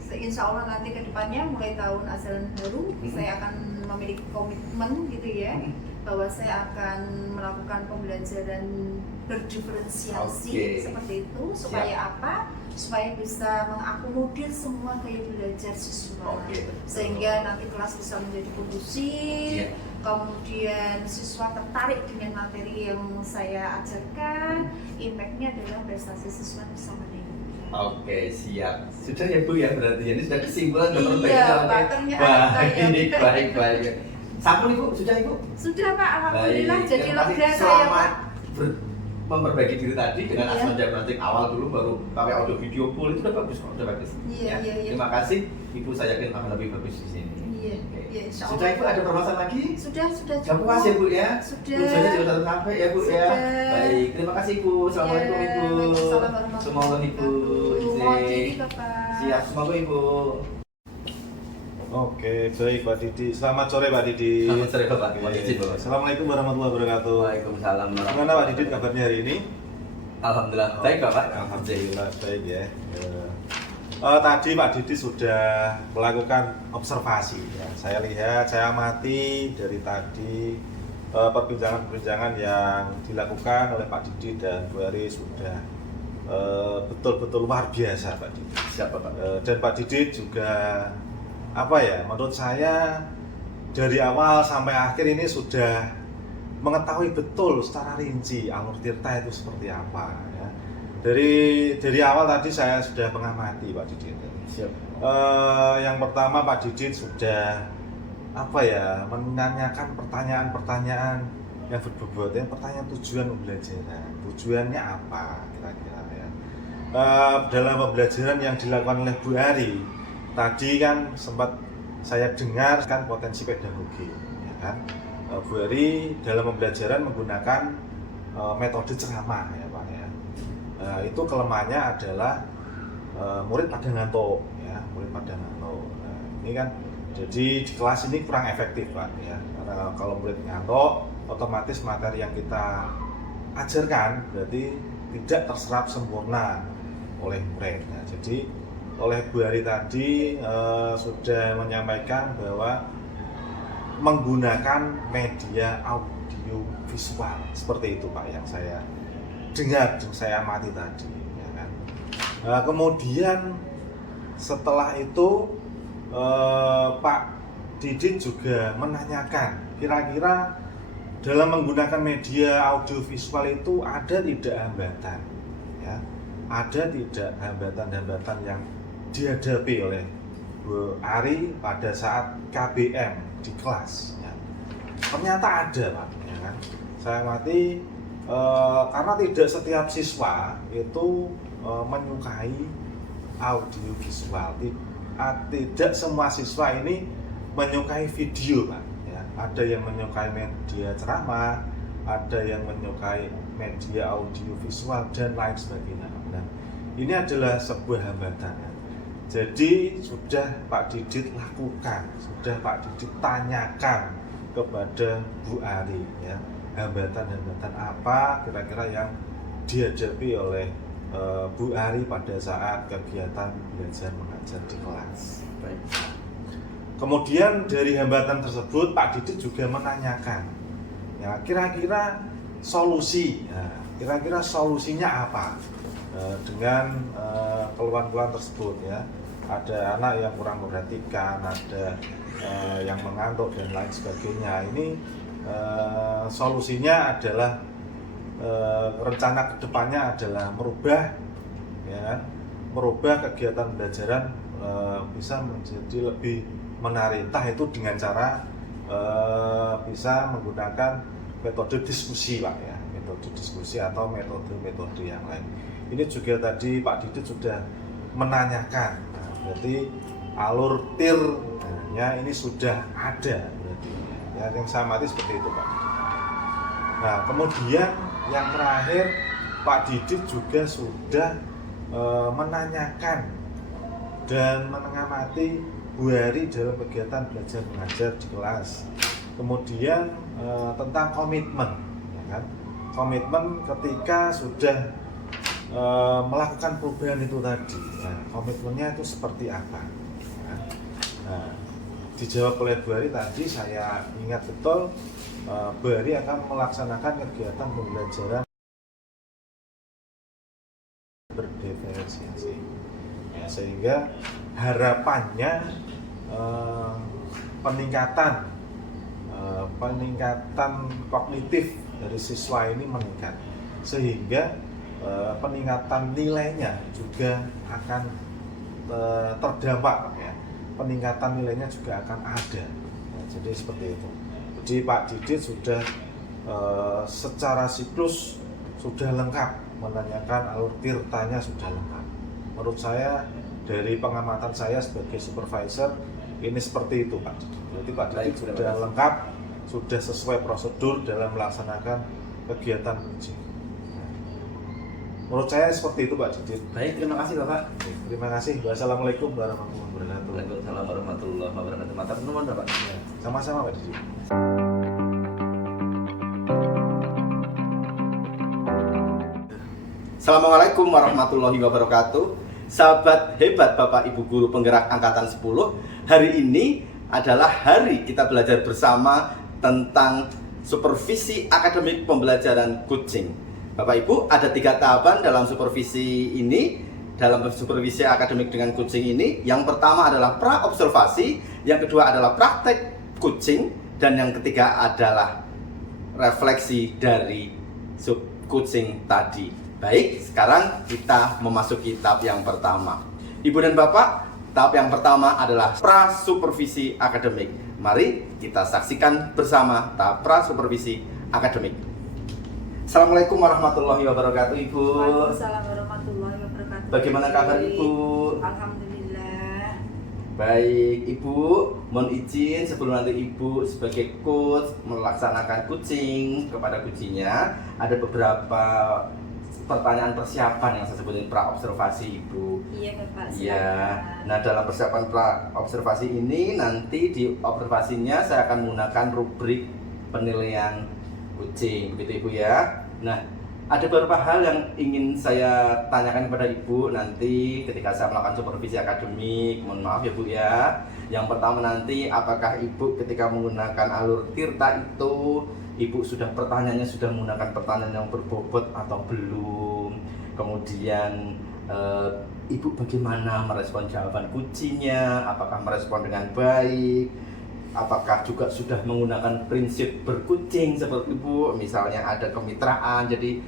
Insya Allah nanti ke depannya mulai tahun ajaran baru saya akan memiliki komitmen gitu ya bahwa saya akan melakukan pembelajaran berdiferensiasi Oke. seperti itu supaya apa? Supaya bisa mengakomodir semua gaya belajar siswa. Oke, betul. Sehingga nanti kelas bisa menjadi kondusif. Iya. Kemudian siswa tertarik dengan materi yang saya ajarkan, impact-nya adalah prestasi siswa bersama dengan. Oke, siap. Sudah ya Bu ya, berarti ini sudah kesimpulan sudah Iya, perbaikan. Pak, ternyata ya. Baik. Sampun Ibu, sudah Ibu? Sudah Pak, alhamdulillah Baik. jadi Terima kasih. lega saya Selamat Pak. memperbaiki diri tadi dengan Iya. asesmen diagnostik awal dulu, baru pakai audio video full, itu udah bagus kok, udah bagus. Iya. Terima kasih, Ibu, saya yakin akan lebih bagus di sini. Iya, Oke. iya, insya Sudah Ibu, ada permasalahan lagi? Sudah Sudah puas ya Bu ya? Sudah. Tujuannya juga sudah sampai ya Bu ya? Sudah. Baik, terima kasih Ibu. Assalamualaikum Iya, Ibu. waalaikumsalam warahmatullahi Semoga Ibu wabarakatuh. Mohon diri Bapak. siap, semoga Ibu. Oke, baik Pak Didi. Selamat sore Pak Didi. Selamat sore Bapak. Mohon izin, Bapak. Assalamualaikum warahmatullahi wabarakatuh. Waalaikumsalam. Gimana Pak Didi kabarnya hari ini? Alhamdulillah. Baik Bapak. Alhamdulillah baik ya. Tadi Pak Didi sudah melakukan observasi ya. Saya lihat, saya amati dari tadi perbincangan-perbincangan yang dilakukan oleh Pak Didi dan Bu Ari sudah betul-betul luar biasa Pak Didi. Siap Bapak. Dan Pak Didi juga apa ya, menurut saya dari awal sampai akhir ini sudah mengetahui betul secara rinci Alur Tirta itu seperti apa ya. Dari awal tadi saya sudah mengamati Pak Didit. Siap. Yang pertama Pak Didit sudah apa ya, menanyakan pertanyaan-pertanyaan yang berbobot, yang pertanyaan tujuan pembelajaran, tujuannya apa kira-kira ya. Dalam pembelajaran yang dilakukan oleh Bu Ari tadi kan sempat saya dengar kan potensi pedagogi, ya kan. Bu Ari dalam pembelajaran menggunakan metode ceramah ya Pak ya. Itu kelemahannya adalah murid pada ngantuk ya, murid pada ngantuk. Nah, ini kan jadi di kelas ini kurang efektif Pak ya, karena kalau murid ngantuk otomatis materi yang kita ajarkan berarti tidak terserap sempurna oleh murid. Nah, jadi oleh Bu Ari tadi sudah menyampaikan bahwa menggunakan media audio visual seperti itu Pak yang saya dengar, yang saya amati tadi ya kan. Kemudian setelah itu Pak Didit juga menanyakan kira-kira dalam menggunakan media audio visual itu ada tidak hambatan ya, ada tidak hambatan-hambatan yang dihadapi oleh Bu Ari pada saat KBM di kelas ya. Ternyata ada Pak ya kan. Saya amati karena tidak setiap siswa itu menyukai audio visual. Tidak semua siswa ini menyukai video Pak ya. Ada yang menyukai media ceramah, ada yang menyukai media audio visual dan lain sebagainya. Nah, ini adalah sebuah hambatan ya. Jadi sudah Pak Didit lakukan, sudah Pak Didit tanyakan kepada Bu Ari ya, hambatan-hambatan apa kira-kira yang dihadapi oleh Bu Ari pada saat kegiatan belajar mengajar di kelas. Baik. Kemudian dari hambatan tersebut Pak Didit juga menanyakan ya, kira-kira solusi ya, kira-kira solusinya apa dengan keluhan-keluhan tersebut ya. Ada anak yang kurang memperhatikan, ada yang mengantuk dan lain sebagainya. Ini solusinya adalah rencana kedepannya adalah merubah kegiatan pembelajaran bisa menjadi lebih menarik. Entah itu dengan cara bisa menggunakan metode diskusi Pak ya, metode diskusi atau metode-metode yang lain. Ini juga tadi Pak Didit sudah menanyakan, nah, berarti alur tirnya ini sudah ada berarti ya, yang saya amati seperti itu Pak. Nah kemudian yang terakhir Pak Didit juga sudah menanyakan dan mengamati Bu Hari dalam kegiatan belajar mengajar di kelas. Kemudian tentang komitmen, ya kan? Komitmen ketika sudah melakukan perubahan itu tadi, ya, komitmennya itu seperti apa? Ya. Nah, dijawab oleh Bu Hari tadi, saya ingat betul Bu Hari akan melaksanakan kegiatan pembelajaran berdiferensiasi, ya, sehingga harapannya peningkatan kognitif dari siswa ini meningkat, sehingga peningkatan nilainya juga akan terdampak ya. Peningkatan nilainya juga akan ada ya, jadi seperti itu. Jadi Pak Didit sudah secara siklus sudah lengkap menanyakan alur tirtanya, sudah lengkap. Menurut saya dari pengamatan saya sebagai supervisor ini seperti itu Pak Didit. Berarti Pak Didit sudah lengkap, sudah sesuai prosedur dalam melaksanakan kegiatan coaching. Menurut saya seperti itu Pak Didit. Baik, terima kasih Bapak. Terima kasih. Wassalamualaikum warahmatullahi wabarakatuh. Waalaikumsalam warahmatullahi wabarakatuh. Matur nuwun Bapak. Ya, sama-sama Pak Didit. Assalamualaikum warahmatullahi wabarakatuh. Sahabat hebat Bapak Ibu Guru Penggerak Angkatan 10. Hari ini adalah hari kita belajar bersama tentang supervisi akademik pembelajaran coaching. Bapak Ibu, ada 3 tahapan dalam supervisi ini. Dalam supervisi akademik dengan coaching ini, yang pertama adalah pra-observasi, yang kedua adalah praktek coaching, dan yang ketiga adalah refleksi dari coaching tadi. Baik, sekarang kita memasuki tahap yang pertama. Ibu dan Bapak, tahap yang pertama adalah pra-supervisi akademik. Mari kita saksikan bersama tahap pra-supervisi akademik. Assalamualaikum warahmatullahi wabarakatuh Ibu. Waalaikumsalam warahmatullahi wabarakatuh. Bagaimana kabar Ibu? Alhamdulillah. Baik Ibu, mohon izin sebelum nanti Ibu sebagai coach melaksanakan coaching kepada coachingnya, ada beberapa pertanyaan persiapan yang saya sebutin pra-observasi Ibu. Iya Bapak. Iya. Nah, dalam persiapan pra-observasi ini nanti di observasinya saya akan menggunakan rubrik penilaian coaching, begitu Ibu ya. Nah, ada beberapa hal yang ingin saya tanyakan kepada Ibu nanti ketika saya melakukan supervisi akademik. Mohon maaf ya Bu ya. Yang pertama nanti, apakah Ibu ketika menggunakan alur tirta itu Ibu sudah pertanyaannya sudah menggunakan pertanyaan yang berbobot atau belum? Kemudian Ibu bagaimana merespon jawaban coachingnya? Apakah merespon dengan baik? Apakah juga sudah menggunakan prinsip berkucing seperti Ibu? Misalnya ada kemitraan, jadi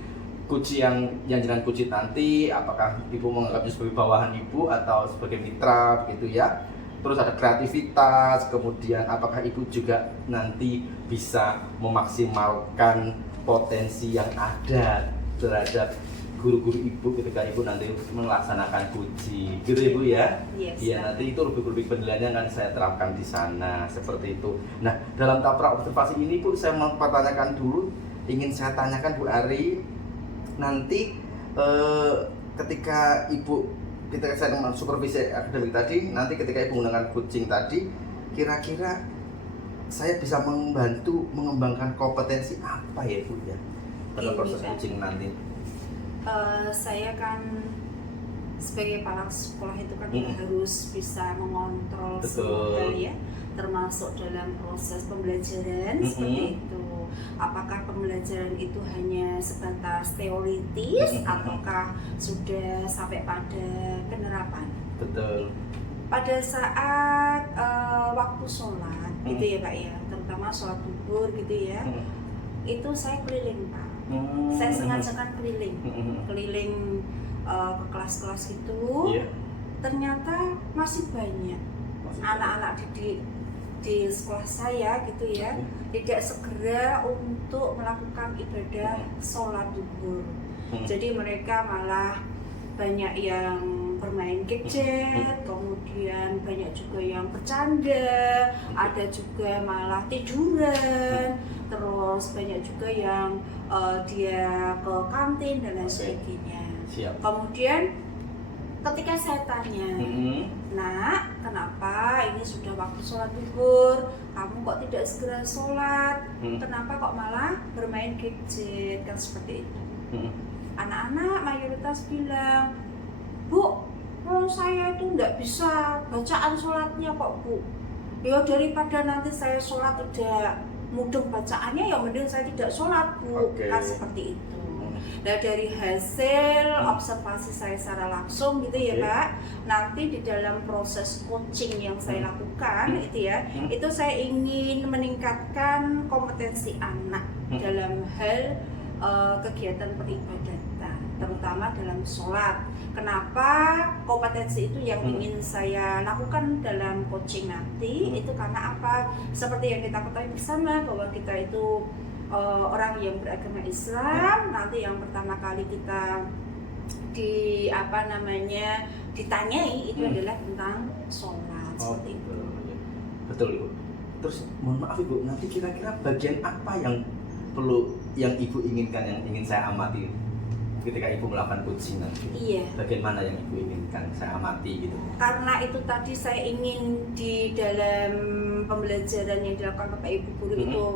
coaching yang jangan coaching nanti, apakah Ibu menganggapnya sebagai bawahan Ibu atau sebagai mitra begitu ya? Terus ada kreativitas, kemudian apakah Ibu juga nanti bisa memaksimalkan potensi yang ada terhadap guru-guru Ibu ketika Ibu nanti melaksanakan coaching, gitu Ibu ya? Yes, Iya, nanti itu rubrik-rubrik penilaiannya akan saya terapkan di sana, seperti itu. Nah, dalam tahap observasi ini Bu, saya mau pertanyakan dulu, ingin saya tanyakan Bu Ari, nanti ketika Ibu ketika saya dengan supervisi akademik tadi, nanti ketika Ibu menggunakan coaching tadi, kira-kira saya bisa membantu mengembangkan kompetensi apa ya Bu ya dalam proses coaching nanti? Saya kan sebagai kepala sekolah itu kan harus bisa mengontrol semua hal ya, termasuk dalam proses pembelajaran seperti itu. apakah pembelajaran itu hanya sebatas teoritis ataukah sudah sampai pada penerapan. Betul. Pada saat waktu sholat gitu ya Pak ya, terutama sholat duhur gitu ya, itu saya keliling Pak. Saya sengajakan keliling ke kelas-kelas itu. Iya. Ternyata masih banyak anak-anak didik di sekolah saya gitu ya, tidak segera untuk melakukan ibadah sholat duhur. Jadi mereka malah banyak yang bermain gadget, kemudian banyak juga yang bercanda, ada juga malah tiduran, terus banyak juga yang dia ke kantin dan lain sebagainya. Siap. Kemudian ketika saya tanya, Nak, kenapa ini sudah waktu sholat duhur, kamu kok tidak segera sholat, kenapa kok malah bermain gadget, kan seperti itu. Anak-anak mayoritas bilang, Bu, saya itu nggak bisa bacaan sholatnya kok Bu. Ya daripada nanti saya sholat tidak mudeng bacaannya, ya mending saya tidak sholat Bu, kan seperti itu. Nah dari hasil observasi saya secara langsung gitu ya Pak, nanti di dalam proses coaching yang saya lakukan itu ya, itu saya ingin meningkatkan kompetensi anak dalam hal kegiatan peribadatan, terutama dalam sholat. Kenapa kompetensi itu yang ingin saya lakukan dalam coaching nanti? Itu karena apa? Seperti yang kita ketahui bersama bahwa kita itu orang yang beragama Islam, nanti yang pertama kali kita ditanyai itu adalah tentang sholat. Seperti itu. Betul Ibu. Terus mohon maaf Ibu, nanti kira-kira bagian apa yang Ibu inginkan, yang ingin saya amati ketika Ibu melakukan coaching nanti? Iya. Bagian mana yang Ibu inginkan saya amati gitu? Karena itu tadi saya ingin di dalam pembelajaran yang dilakukan Bapak Ibu guru itu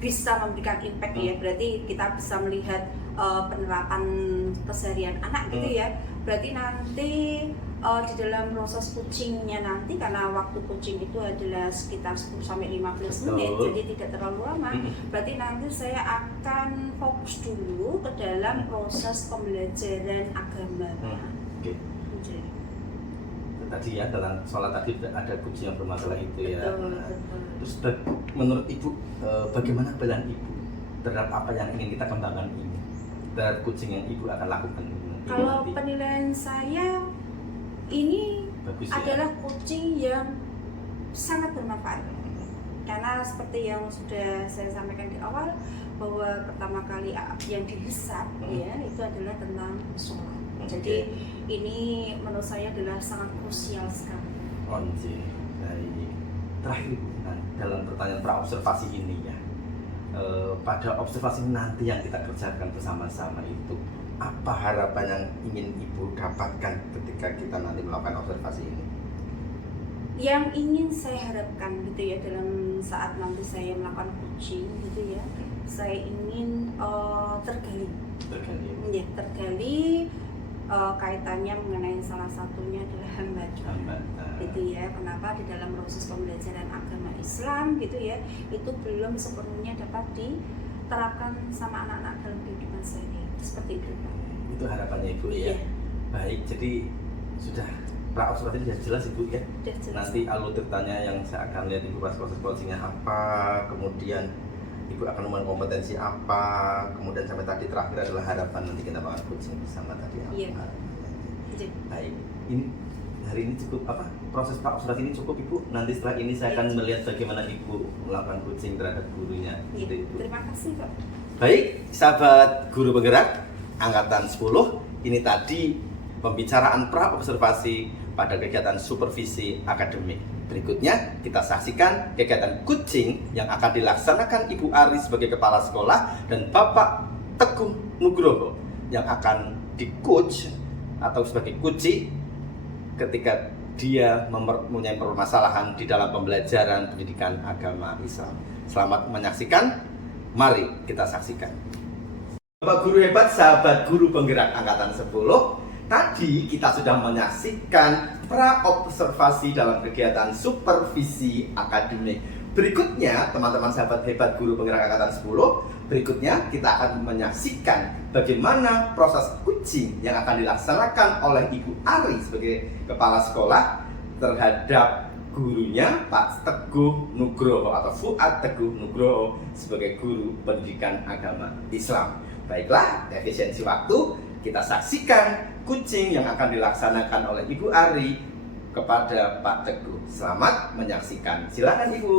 bisa memberikan impact ya, berarti kita bisa melihat penerapan keseharian anak gitu ya. Berarti nanti di dalam proses coachingnya nanti, karena waktu coaching itu adalah sekitar 10-15 menit, jadi tidak terlalu lama. Berarti nanti saya akan fokus dulu ke dalam proses pembelajaran agama. Oke. Tadi ya tentang sholat tadi ada coaching yang bermasalah itu ya. Betul. Terus menurut Ibu bagaimana pilihan Ibu terhadap apa yang ingin kita kembangkan ini, terhadap coaching yang Ibu akan lakukan ini? Kalau penilaian saya ini bagus, adalah ya? coaching yang sangat bermanfaat. Karena seperti yang sudah saya sampaikan di awal bahwa pertama kali yang dihisap ya itu adalah tentang sholat. Jadi ini menurut saya adalah sangat krusial sekali. Baik. Terakhir dalam pertanyaan pra-observasi ini ya, pada observasi nanti yang kita kerjakan bersama-sama itu, apa harapan yang ingin Ibu dapatkan ketika kita nanti melakukan observasi ini? Yang ingin saya harapkan gitu ya dalam saat nanti saya melakukan coaching gitu ya, saya ingin tergali kaitannya mengenai salah satunya adalah hambatan. Gitu ya, kenapa di dalam proses pembelajaran agama Islam gitu ya, itu belum sepenuhnya dapat diterapkan sama anak-anak dalam kehidupan sehari. Seperti itu Pak. Itu harapannya Ibu ya. Baik, jadi sudah pra-observasi sudah jelas Ibu ya. Nanti alur ceritanya yang saya akan lihat Ibu pas proses coachingnya apa, kemudian Ibu akan membangun kompetensi apa, kemudian sampai tadi terakhir adalah harapan nanti kita bakal coaching bersama tadi apa. Iya. Baik, ini hari ini cukup apa? Proses pra-observasi ini cukup Ibu. Nanti setelah ini saya akan melihat bagaimana Ibu melakukan coaching terhadap gurunya. Iya. Gitu, Ibu. Terima kasih Pak. Baik, sahabat guru penggerak angkatan 10, ini tadi pembicaraan pra-observasi pada kegiatan supervisi akademik. Berikutnya kita saksikan kegiatan coaching yang akan dilaksanakan Ibu Ari sebagai kepala sekolah dan Bapak Teguh Nugroho yang akan di-coach atau sebagai coaching ketika dia mempunyai permasalahan di dalam pembelajaran pendidikan agama Islam. Selamat menyaksikan, mari kita saksikan. Bapak guru hebat, sahabat guru penggerak angkatan 10, tadi kita sudah menyaksikan pra-observasi dalam kegiatan supervisi akademik. Berikutnya, teman-teman sahabat hebat guru penggerak angkatan 10, berikutnya kita akan menyaksikan bagaimana proses coaching yang akan dilaksanakan oleh Ibu Ari sebagai kepala sekolah terhadap gurunya Pak Teguh Nugroho atau Fuad Teguh Nugroho sebagai guru pendidikan agama Islam. Baiklah, efisiensi waktu, kita saksikan coaching yang akan dilaksanakan oleh Ibu Ari kepada Pak Teguh. Selamat menyaksikan. Silakan Ibu.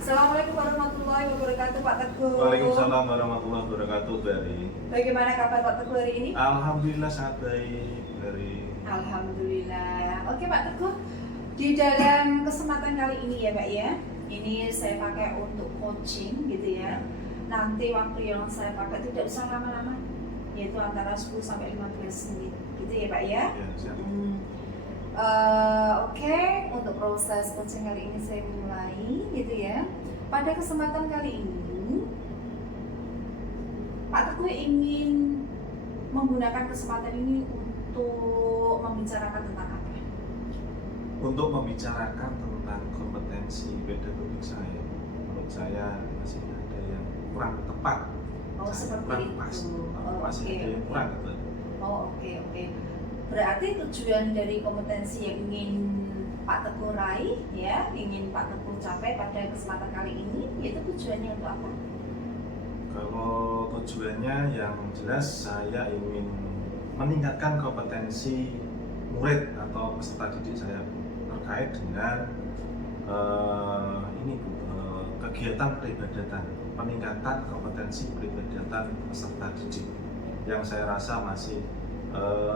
Assalamualaikum warahmatullahi wabarakatuh Pak Teguh. Waalaikumsalam warahmatullahi wabarakatuh dari. Bagaimana kabar Pak Teguh hari ini? Alhamdulillah sangat baik dari. Alhamdulillah. Oke Pak Teguh, di dalam kesempatan kali ini ya Pak ya, ini saya pakai untuk coaching gitu ya. Nanti waktu yang saya pakai tidak usah lama-lama, yaitu antara 10 sampai 15 menit gitu ya Pak ya. Ya, siap. Oke, untuk proses coaching kali ini saya mulai gitu ya. Pada kesempatan kali ini Pak Teguh ingin menggunakan kesempatan ini untuk membicarakan tentang apa? Untuk membicarakan tentang kompetensi pedagogik saya, menurut saya masih ada yang kurang tepat. Oh, seperti kurang itu. pas. Oh, Masih oke, ada yang oke. kurang gitu. Oh, oke. Berarti tujuan dari kompetensi yang ingin Pak Teguh raih ya, ingin Pak Teguh capai pada kesempatan kali ini, yaitu tujuannya untuk apa? Kalau tujuannya yang jelas saya ingin meningkatkan kompetensi murid atau peserta didik saya terkait dengan kegiatan peribadatan, peningkatan kompetensi peribadatan peserta didik yang saya rasa masih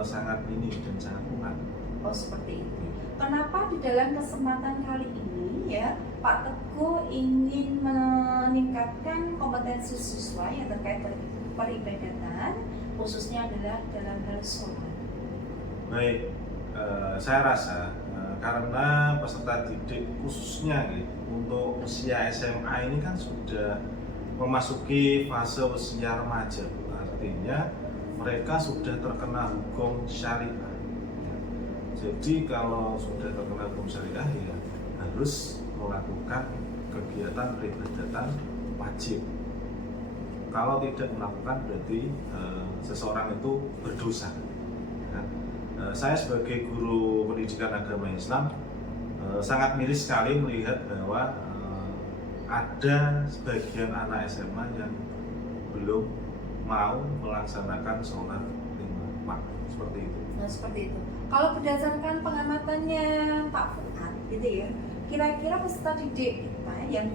sangat minim dan sangat kurang. Oh, seperti itu. Kenapa di dalam kesempatan kali ini ya Pak Teguh ingin meningkatkan kompetensi siswa yang terkait peribadatan, khususnya adalah dalam hal sholat? Baik, saya rasa karena peserta didik khususnya gitu, untuk usia SMA ini kan sudah memasuki fase usia remaja, artinya mereka sudah terkena hukum syariah. Jadi kalau sudah terkena hukum syariah ya harus melakukan kegiatan peribadatan wajib. Kalau tidak melakukan berarti seseorang itu berdosa. Ya. Saya sebagai guru pendidikan agama Islam sangat miris sekali melihat bahwa ada sebagian anak SMA yang belum mau melaksanakan sholat 5 waktu seperti itu. Nah, seperti itu. Kalau berdasarkan pengamatannya Pak Fuad gitu ya, kira-kira peserta didik kita yang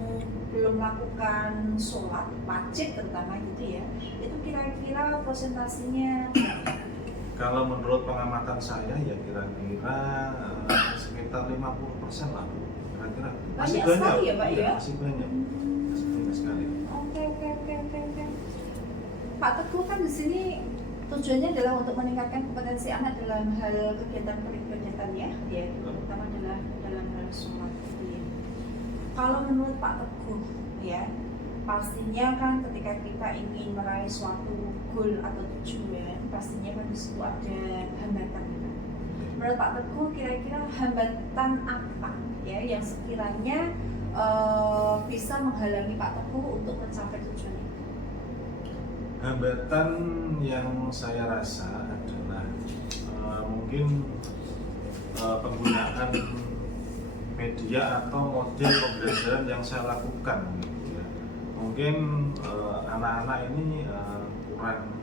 belum melakukan sholat wajib terutama gitu ya, itu kira-kira presentasinya? Kalau menurut pengamatan saya ya kira-kira sekitar 50% lah, kira-kira. Masih Banyak sekali ya, Pak, iya, ya? Masih banyak sekali. Oke. Pak Teguh kan di sini tujuannya adalah untuk meningkatkan kompetensi anak dalam hal kegiatan peribadatan ya, terutama adalah dalam hal sholat. Ya. Kalau menurut Pak Teguh ya, pastinya kan ketika kita ingin meraih suatu goal atau tujuan, pastinya kan di situ ada hambatan. Menurut Pak Teguh kira-kira hambatan apa ya yang sekiranya bisa menghalangi Pak Teguh untuk mencapai tujuan itu? Hambatan yang saya rasa adalah mungkin penggunaan media atau model pembelajaran yang saya lakukan gitu ya. Mungkin anak-anak ini kurang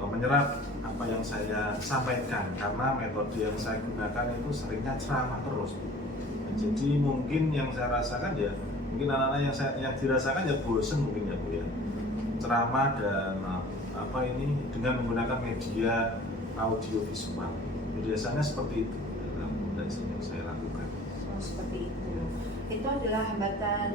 menyerap apa yang saya sampaikan karena metode yang saya gunakan itu seringnya ceramah terus. Jadi mungkin yang saya rasakan ya mungkin anak-anak yang dirasakan ya bosen mungkin ya Bu ya. Ceramah dan dengan menggunakan media audio visual. Biasanya seperti itu dalam pembelajaran yang saya lakukan. Oh, seperti itu. Itu adalah hambatan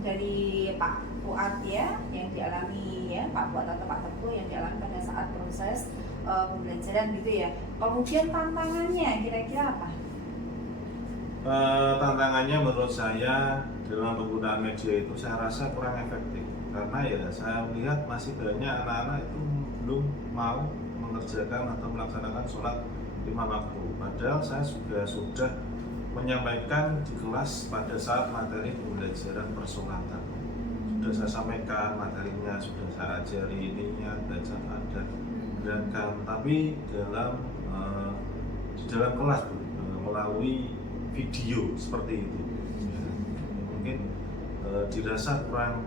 dari Pak Fuad ya yang dialami ya, Pak Fuad atau Pak Teguh yang dialami pada saat proses pembelajaran gitu ya. Kemudian tantangannya kira-kira apa? Tantangannya menurut saya dalam penggunaan media itu saya rasa kurang efektif karena ya saya melihat masih banyak anak-anak itu belum mau mengerjakan atau melaksanakan sholat 5 waktu. Padahal saya juga sudah menyampaikan di kelas pada saat materi pembelajaran persolatan. Sudah saya sampaikan materinya, sudah saya ajari ininya, bacaan dan gerakan, tapi di dalam kelas Bu, melalui video seperti itu. Ya, mungkin dirasa kurang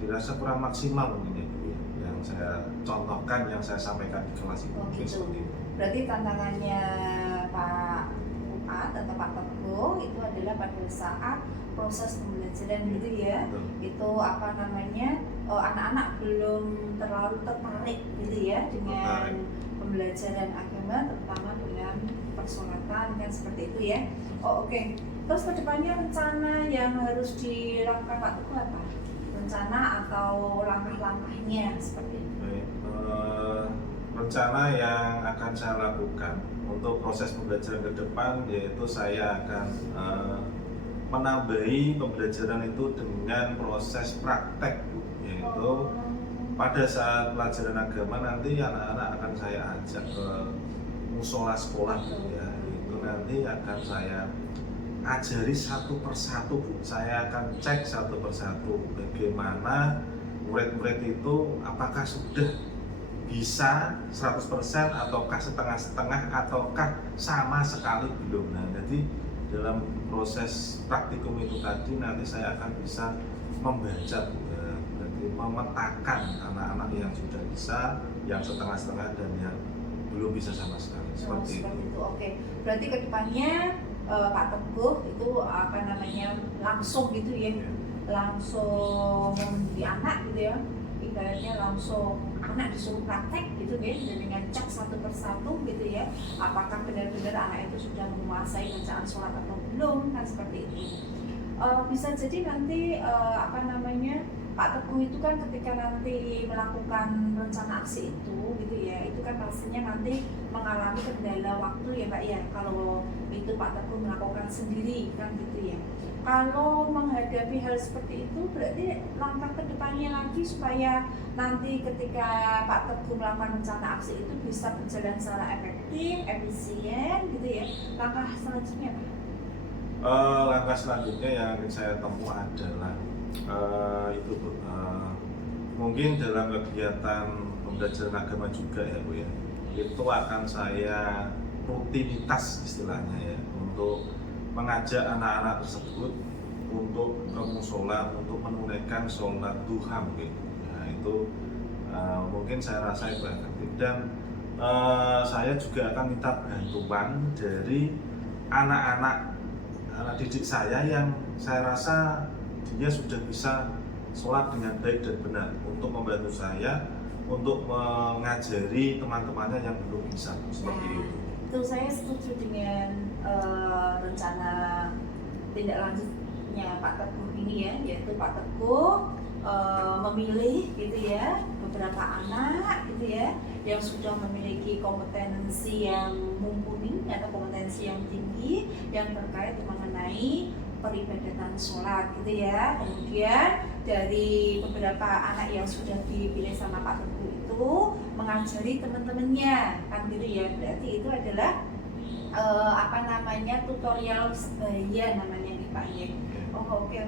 dirasa kurang maksimal mungkin ya Bu, ya, yang saya contohkan, yang saya sampaikan di kelas itu. Oh, Mungkin gitu. seperti itu. Berarti tantangannya Pak Fuad atau Pak Teguh itu adalah pada saat proses pembelajaran gitu ya. Betul. Itu apa namanya, anak-anak belum terlalu tertarik gitu ya dengan pembelajaran agama, terutama dengan persolatan kan seperti itu ya. Oh oke. Terus kedepannya rencana yang harus dilakukan Pak Teguh apa? Rencana atau langkah-langkahnya seperti itu? Baik, rencana yang akan saya lakukan untuk proses pembelajaran ke depan yaitu saya akan menambahi pembelajaran itu dengan proses praktek, yaitu pada saat pelajaran agama nanti anak-anak akan saya ajak ke musola sekolah ya, itu nanti akan saya ajari satu persatu Bu. Saya akan cek satu persatu bagaimana murid-murid itu apakah sudah bisa 100% ataukah setengah-setengah ataukah sama sekali belum. Nah, jadi dalam proses praktikum itu tadi nanti saya akan bisa membaca ya, berarti memetakan anak-anak yang sudah bisa, yang setengah-setengah dan yang belum bisa sama sekali. Seperti itu. Oke. Berarti kedepannya Pak Teguh itu apa namanya langsung gitu ya, langsung di anak gitu ya, ibaratnya langsung anak disuruh praktek gitu ya, dengan cek satu persatu gitu ya, apakah benar-benar anak itu sudah menguasai bacaan sholat atau belum kan seperti itu. Bisa jadi nanti apa namanya Pak Teguh itu kan ketika nanti melakukan rencana aksi itu gitu ya, itu kan pastinya nanti mengalami kendala waktu ya Pak ya, kalau itu Pak Teguh melakukan sendiri kan gitu ya. Kalau menghadapi hal seperti itu berarti langkah kedepannya lagi supaya nanti ketika Pak Teguh melakukan rencana aksi itu bisa berjalan secara efektif, efisien gitu ya. Langkah selanjutnya apa? Langkah selanjutnya yang akan saya tempuh adalah itu Bu, mungkin dalam kegiatan pembelajaran agama juga ya Bu ya, itu akan saya rutinitas istilahnya ya, untuk mengajak anak-anak tersebut untuk ke musola untuk menunaikan sholat duha mungkin. Nah, itu mungkin saya rasa itu efektif, dan saya juga akan minta bantuan dari anak-anak didik saya yang saya rasa dia sudah bisa sholat dengan baik dan benar, untuk membantu saya untuk mengajari teman-temannya yang belum bisa seperti itu. Itu saya setuju dengan rencana tindak lanjutnya Pak Teguh ini ya, yaitu Pak Teguh memilih gitu ya beberapa anak gitu ya yang sudah memiliki kompetensi yang mumpuni atau kompetensi yang tinggi yang terkait mengenai peribadatan sholat gitu ya. Kemudian dari beberapa anak yang sudah dipilih sama Pak Teguh itu mengajari teman-temannya kan gitu ya, berarti itu adalah apa namanya tutorial sebaya namanya nih Pak ya. Oh oke.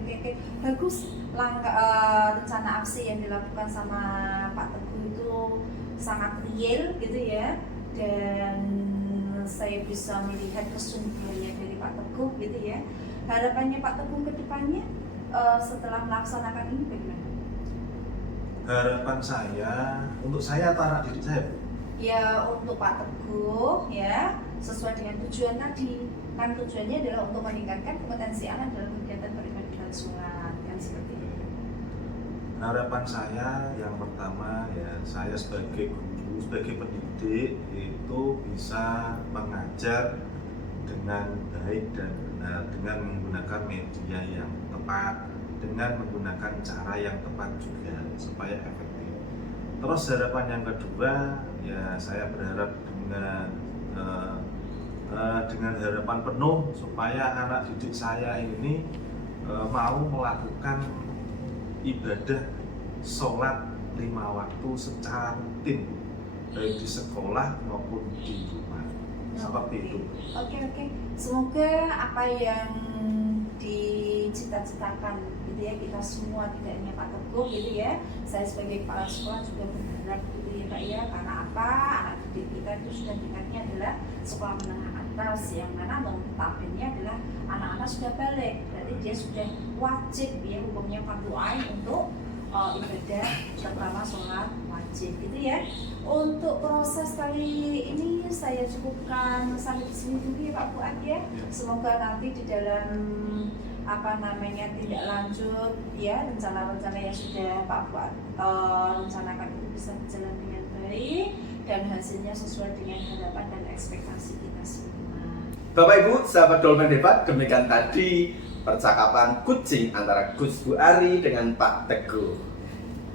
Bagus, rencana aksi yang dilakukan sama Pak Teguh itu sangat real gitu ya, dan saya bisa melihat kesungguhannya dari Pak Teguh gitu ya. Harapannya Pak Teguh ke depannya setelah melaksanakan ini bagaimana? Harapan saya untuk saya anak didik saya Bu. Ya untuk Pak Teguh ya sesuai dengan tujuan tadi, kan tujuannya adalah untuk meningkatkan kompetensi anak dalam kegiatan peribadatan sholat kan seperti itu. Harapan saya yang pertama ya, saya sebagai guru, sebagai pendidik itu bisa mengajar dengan baik dan benar, dengan menggunakan media yang tepat, dengan menggunakan cara yang tepat juga supaya efektif. Terus harapan yang kedua ya, saya berharap dengan harapan penuh supaya anak didik saya ini mau melakukan ibadah sholat 5 waktu secara rutin, baik di sekolah maupun di rumah. seperti itu. Oke. Semoga apa yang dicita-citakan gitu ya kita semua, tidak hanya Pak Teguh gitu ya. Saya sebagai kepala sekolah juga berharap gitu ya Pak ya, karena apa? Anak didik kita itu sudah tingkatnya adalah sekolah menengah atas, yang mana notabene adalah anak-anak sudah balik, berarti dia sudah wajib ya, hukumnya fardu ain untuk ibadah, terutama sholat wajib gitu ya. Untuk proses kali ini saya cukupkan sampai di sini dulu ya Pak Fuad ya. Semoga nanti di dalam tindak lanjut ya, rencana-rencana yang sudah Pak Fuad rencanakan itu bisa berjalan dengan baik dan hasilnya sesuai dengan harapan dan ekspektasi kita semua. Bapak Ibu, sahabat Dolmen Hebat, demikian tadi percakapan kucing antara Gus Bu Ari dengan Pak Teguh.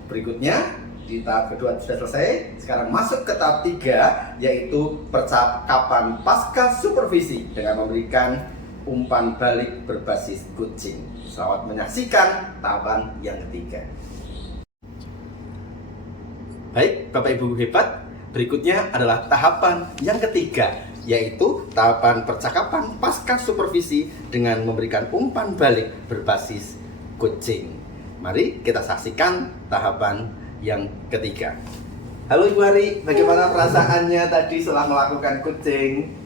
Berikutnya di tahap kedua sudah selesai. Sekarang masuk ke tahap 3, yaitu percakapan pasca supervisi dengan memberikan umpan balik berbasis kucing. Selamat menyaksikan tahapan yang ketiga. Baik, Bapak Ibu hebat, berikutnya adalah tahapan yang ketiga, yaitu tahapan percakapan pasca supervisi dengan memberikan umpan balik berbasis kucing. Mari kita saksikan tahapan yang ketiga. Halo Ibu Ari, bagaimana perasaannya tadi setelah melakukan kucing?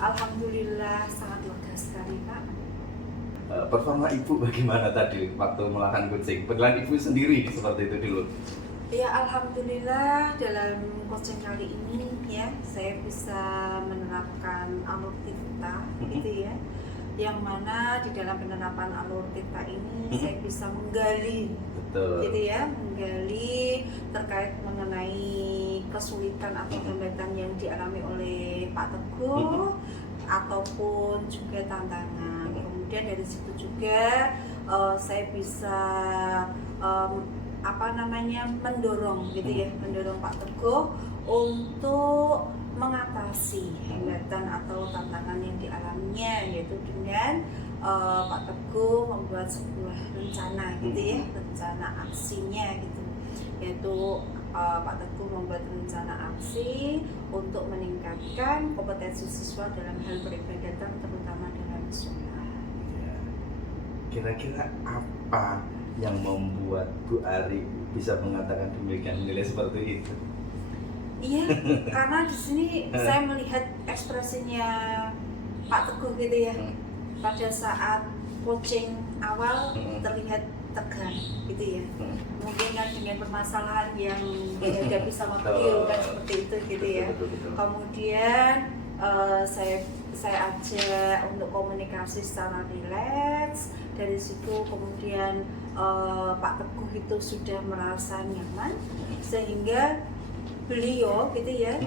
Alhamdulillah sangat lega sekali Pak. Performa Ibu bagaimana tadi waktu melakukan kucing? Penilaian Ibu sendiri seperti itu dulu. Ya alhamdulillah dalam coaching kali ini ya saya bisa menerapkan alur tirta gitu ya, yang mana di dalam penerapan alur tirta ini saya bisa menggali gitu ya, menggali terkait mengenai kesulitan atau hambatan yang dialami oleh Pak Teguh ataupun juga tantangan. Kemudian dari situ juga saya bisa mendorong gitu ya, mendorong Pak Teguh untuk mengatasi hambatan atau tantangan yang dialaminya, yaitu dengan Pak Teguh membuat sebuah rencana gitu ya, rencana aksinya gitu, yaitu Pak Teguh membuat rencana aksi untuk meningkatkan kompetensi siswa dalam hal peribadatan, terutama dalam sholat. Kira-kira apa yang membuat Bu Ari bisa mengatakan demikian, nilai seperti itu? Iya, karena di sini saya melihat ekspresinya Pak Teguh gitu ya. Pada saat coaching awal terlihat tegang gitu ya. Mungkin kan dengan permasalahan yang dihadapi sama beliau kan seperti itu gitu ya. Kemudian saya ajak untuk komunikasi secara rileks. Dari situ kemudian Pak Teguh itu sudah merasa nyaman sehingga beliau gitu ya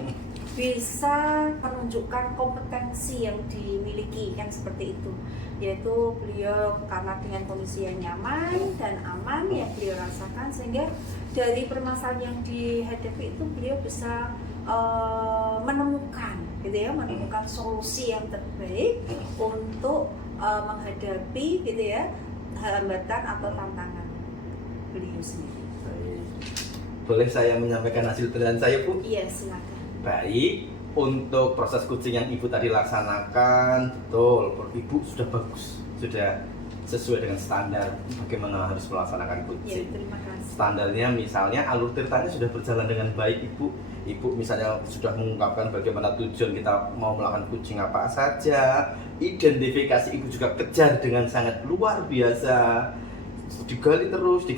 bisa menunjukkan kompetensi yang dimiliki kan seperti itu, yaitu beliau karena dengan kondisi yang nyaman dan aman yang beliau rasakan, sehingga dari permasalahan yang dihadapi itu beliau bisa menemukan gitu ya, menemukan solusi yang terbaik untuk menghadapi gitu ya hambatan atau tantangan beliau sendiri. Baik. Boleh saya menyampaikan hasil penilaian saya, Bu? Iya, silakan. Baik, untuk proses kucing yang Ibu tadi laksanakan, betul, Ibu sudah bagus, sudah sesuai dengan standar bagaimana harus melaksanakan kucing. Ya, terima kasih. Standarnya misalnya alur tirtanya sudah berjalan dengan baik, Ibu misalnya sudah mengungkapkan bagaimana tujuan kita mau melakukan kucing apa saja, identifikasi Ibu juga kejar dengan sangat luar biasa, digali terus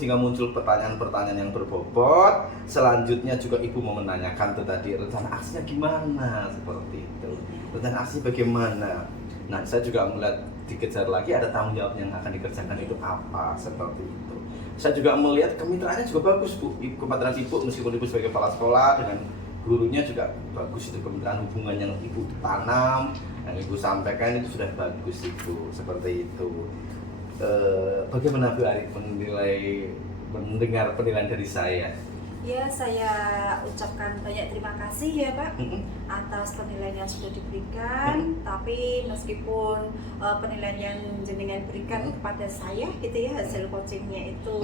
hingga muncul pertanyaan-pertanyaan yang berbobot. Selanjutnya juga Ibu mau menanyakan tuh tadi rencana aksinya gimana, seperti itu, rencana aksi bagaimana. Nah, saya juga melihat dikejar lagi ada tanggung jawab yang akan dikerjakan itu apa, seperti itu. Saya juga melihat kemitraannya juga bagus, Bu. Kemitraan Ibu meskipun Ibu sebagai kepala sekolah dengan gurunya juga bagus, itu kemitraan hubungan yang Ibu tanam, yang Ibu sampaikan itu sudah bagus itu, seperti itu. Bagaimana Bu Ari mendengar penilaian dari saya? Ya, saya ucapkan banyak terima kasih ya Pak atas penilaian yang sudah diberikan. Tapi meskipun penilaian yang jenengan berikan kepada saya gitu ya, hasil coachingnya itu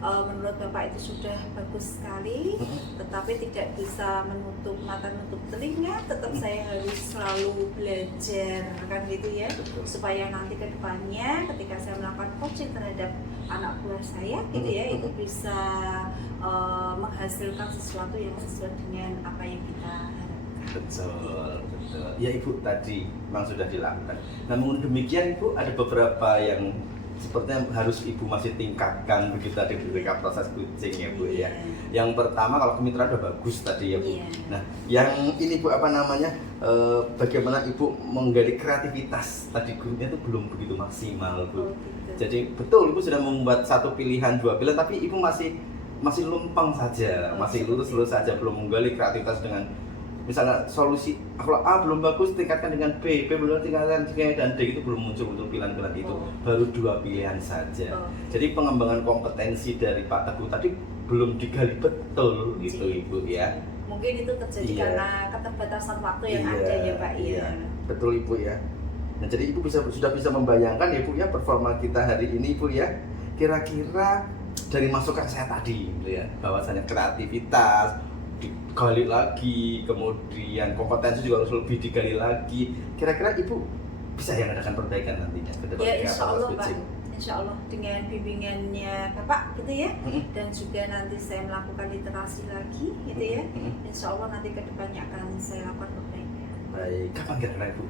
menurut Bapak itu sudah bagus sekali, tetapi tidak bisa menutup mata, menutup telinga. Tetap saya harus selalu belajar kan gitu ya, Betul. supaya nanti ke depannya ketika saya melakukan coaching terhadap anak buah saya gitu ya, itu bisa menghasilkan sesuatu yang sesuai dengan apa yang kita harapkan. Betul, betul. Ya Ibu tadi memang sudah dilakukan. Namun demikian Ibu ada beberapa yang sepertinya harus Ibu masih tingkatkan begitu tadi ketika proses coaching ya Bu ya. Yang pertama kalau kemitraan udah bagus tadi ya Bu. Iya. Nah, yang ini Bu apa namanya? Bagaimana Ibu menggali kreativitas tadi grupnya itu belum begitu maksimal Bu. Oh, gitu. Jadi betul Ibu sudah membuat satu pilihan, dua pilihan, tapi Ibu masih lumpang saja, masih lurus-lurus saja, belum menggali kreativitas dengan misalnya solusi kalau A belum bagus tingkatkan dengan B belum tingkatkan C dan D, itu belum muncul pilihan-pilihan itu, baru dua pilihan saja. Jadi pengembangan kompetensi dari Pak Teguh tadi belum digali betul gitu Ibu ya. Mungkin itu terjadi Iya. karena keterbatasan waktu yang Iya, ada ya Pak iya. ya. Betul Ibu ya. Nah jadi Ibu sudah bisa membayangkan ya Bu ya performa kita hari ini Ibu ya. Kira-kira dari masukan saya tadi gitu ya, bahwasanya kreativitas digali lagi, kemudian kompetensi juga harus lebih digali lagi. Kira-kira Ibu bisa ya mengadakan perbaikan nantinya ke depan Ya ketika insya proses Allah Pak, coaching? insya Allah dengan bimbingannya Bapak gitu ya, dan juga nanti saya melakukan literasi lagi gitu ya, insya Allah nanti kedepannya akan saya lakukan perbaikan. Baik, kapan kira-kira Ibu?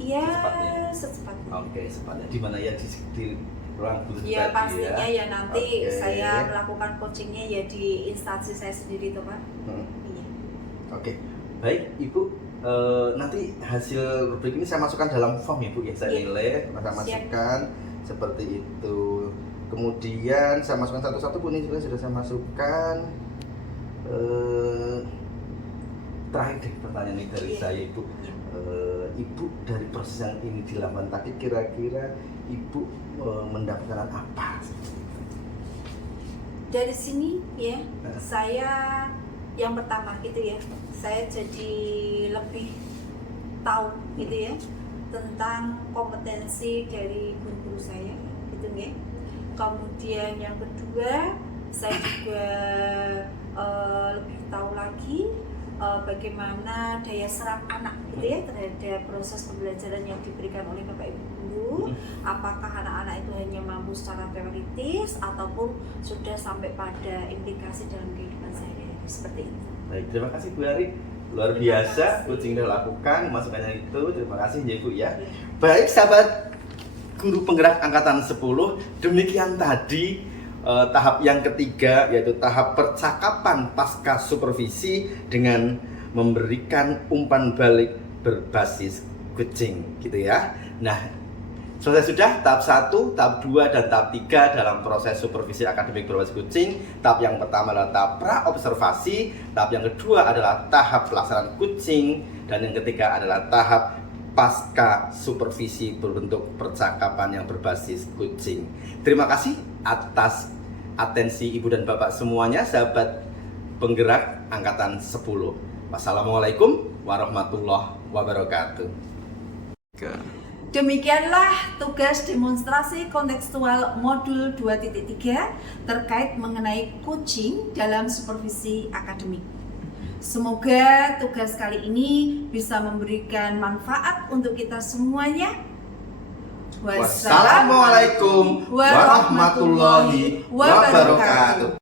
Iya, Secepatnya. secepatnya. Oke, sepatnya. Di mana ya di ruang guru Ya tadi pastinya ya nanti Oke. saya melakukan coachingnya ya di instansi saya sendiri tuh Pak. Hmm. Iya. Oke, baik Ibu. Nanti hasil rubrik ini saya masukkan dalam form ya Bu ya, saya Iya. nilai, saya masukkan seperti itu. Kemudian saya masukkan satu-satu Bu, ini sudah saya masukkan. Terakhir deh pertanyaan ini dari Iya. saya Ibu. Ibu dari proses yang ini dilakukan tadi, kira-kira Ibu mendapatkan apa? Dari sini ya, Nah. saya yang pertama gitu ya, saya jadi lebih tahu gitu ya tentang kompetensi dari guru-guru saya gitu ya. Kemudian yang kedua, saya juga lebih tahu lagi bagaimana daya serap anak gitu ya terhadap proses pembelajaran yang diberikan oleh Bapak Ibu guru. Apakah anak-anak itu hanya mampu secara teoritis ataupun sudah sampai pada implikasi dalam kehidupan sehari-hari seperti itu. Baik, terima kasih Bu Ari. Luar Terima biasa kasih. coaching sudah lakukan, masukannya itu. Terima kasih ya Bu ya. Baik sahabat guru penggerak angkatan 10, demikian tadi tahap yang ketiga, yaitu tahap percakapan pasca supervisi dengan memberikan umpan balik berbasis coaching gitu ya. Nah, selesai sudah tahap 1, tahap 2, dan tahap 3 dalam proses supervisi akademik berbasis coaching. Tahap yang pertama adalah tahap pra-observasi, tahap yang kedua adalah tahap pelaksanaan coaching, dan yang ketiga adalah tahap pasca supervisi berbentuk percakapan yang berbasis coaching. Terima kasih atas atensi Ibu dan Bapak semuanya, sahabat penggerak angkatan 10. Wassalamualaikum warahmatullahi wabarakatuh. Demikianlah tugas demonstrasi kontekstual modul 2.3 terkait mengenai coaching dalam supervisi akademik. Semoga tugas kali ini bisa memberikan manfaat untuk kita semuanya. Wassalamualaikum warahmatullahi wabarakatuh.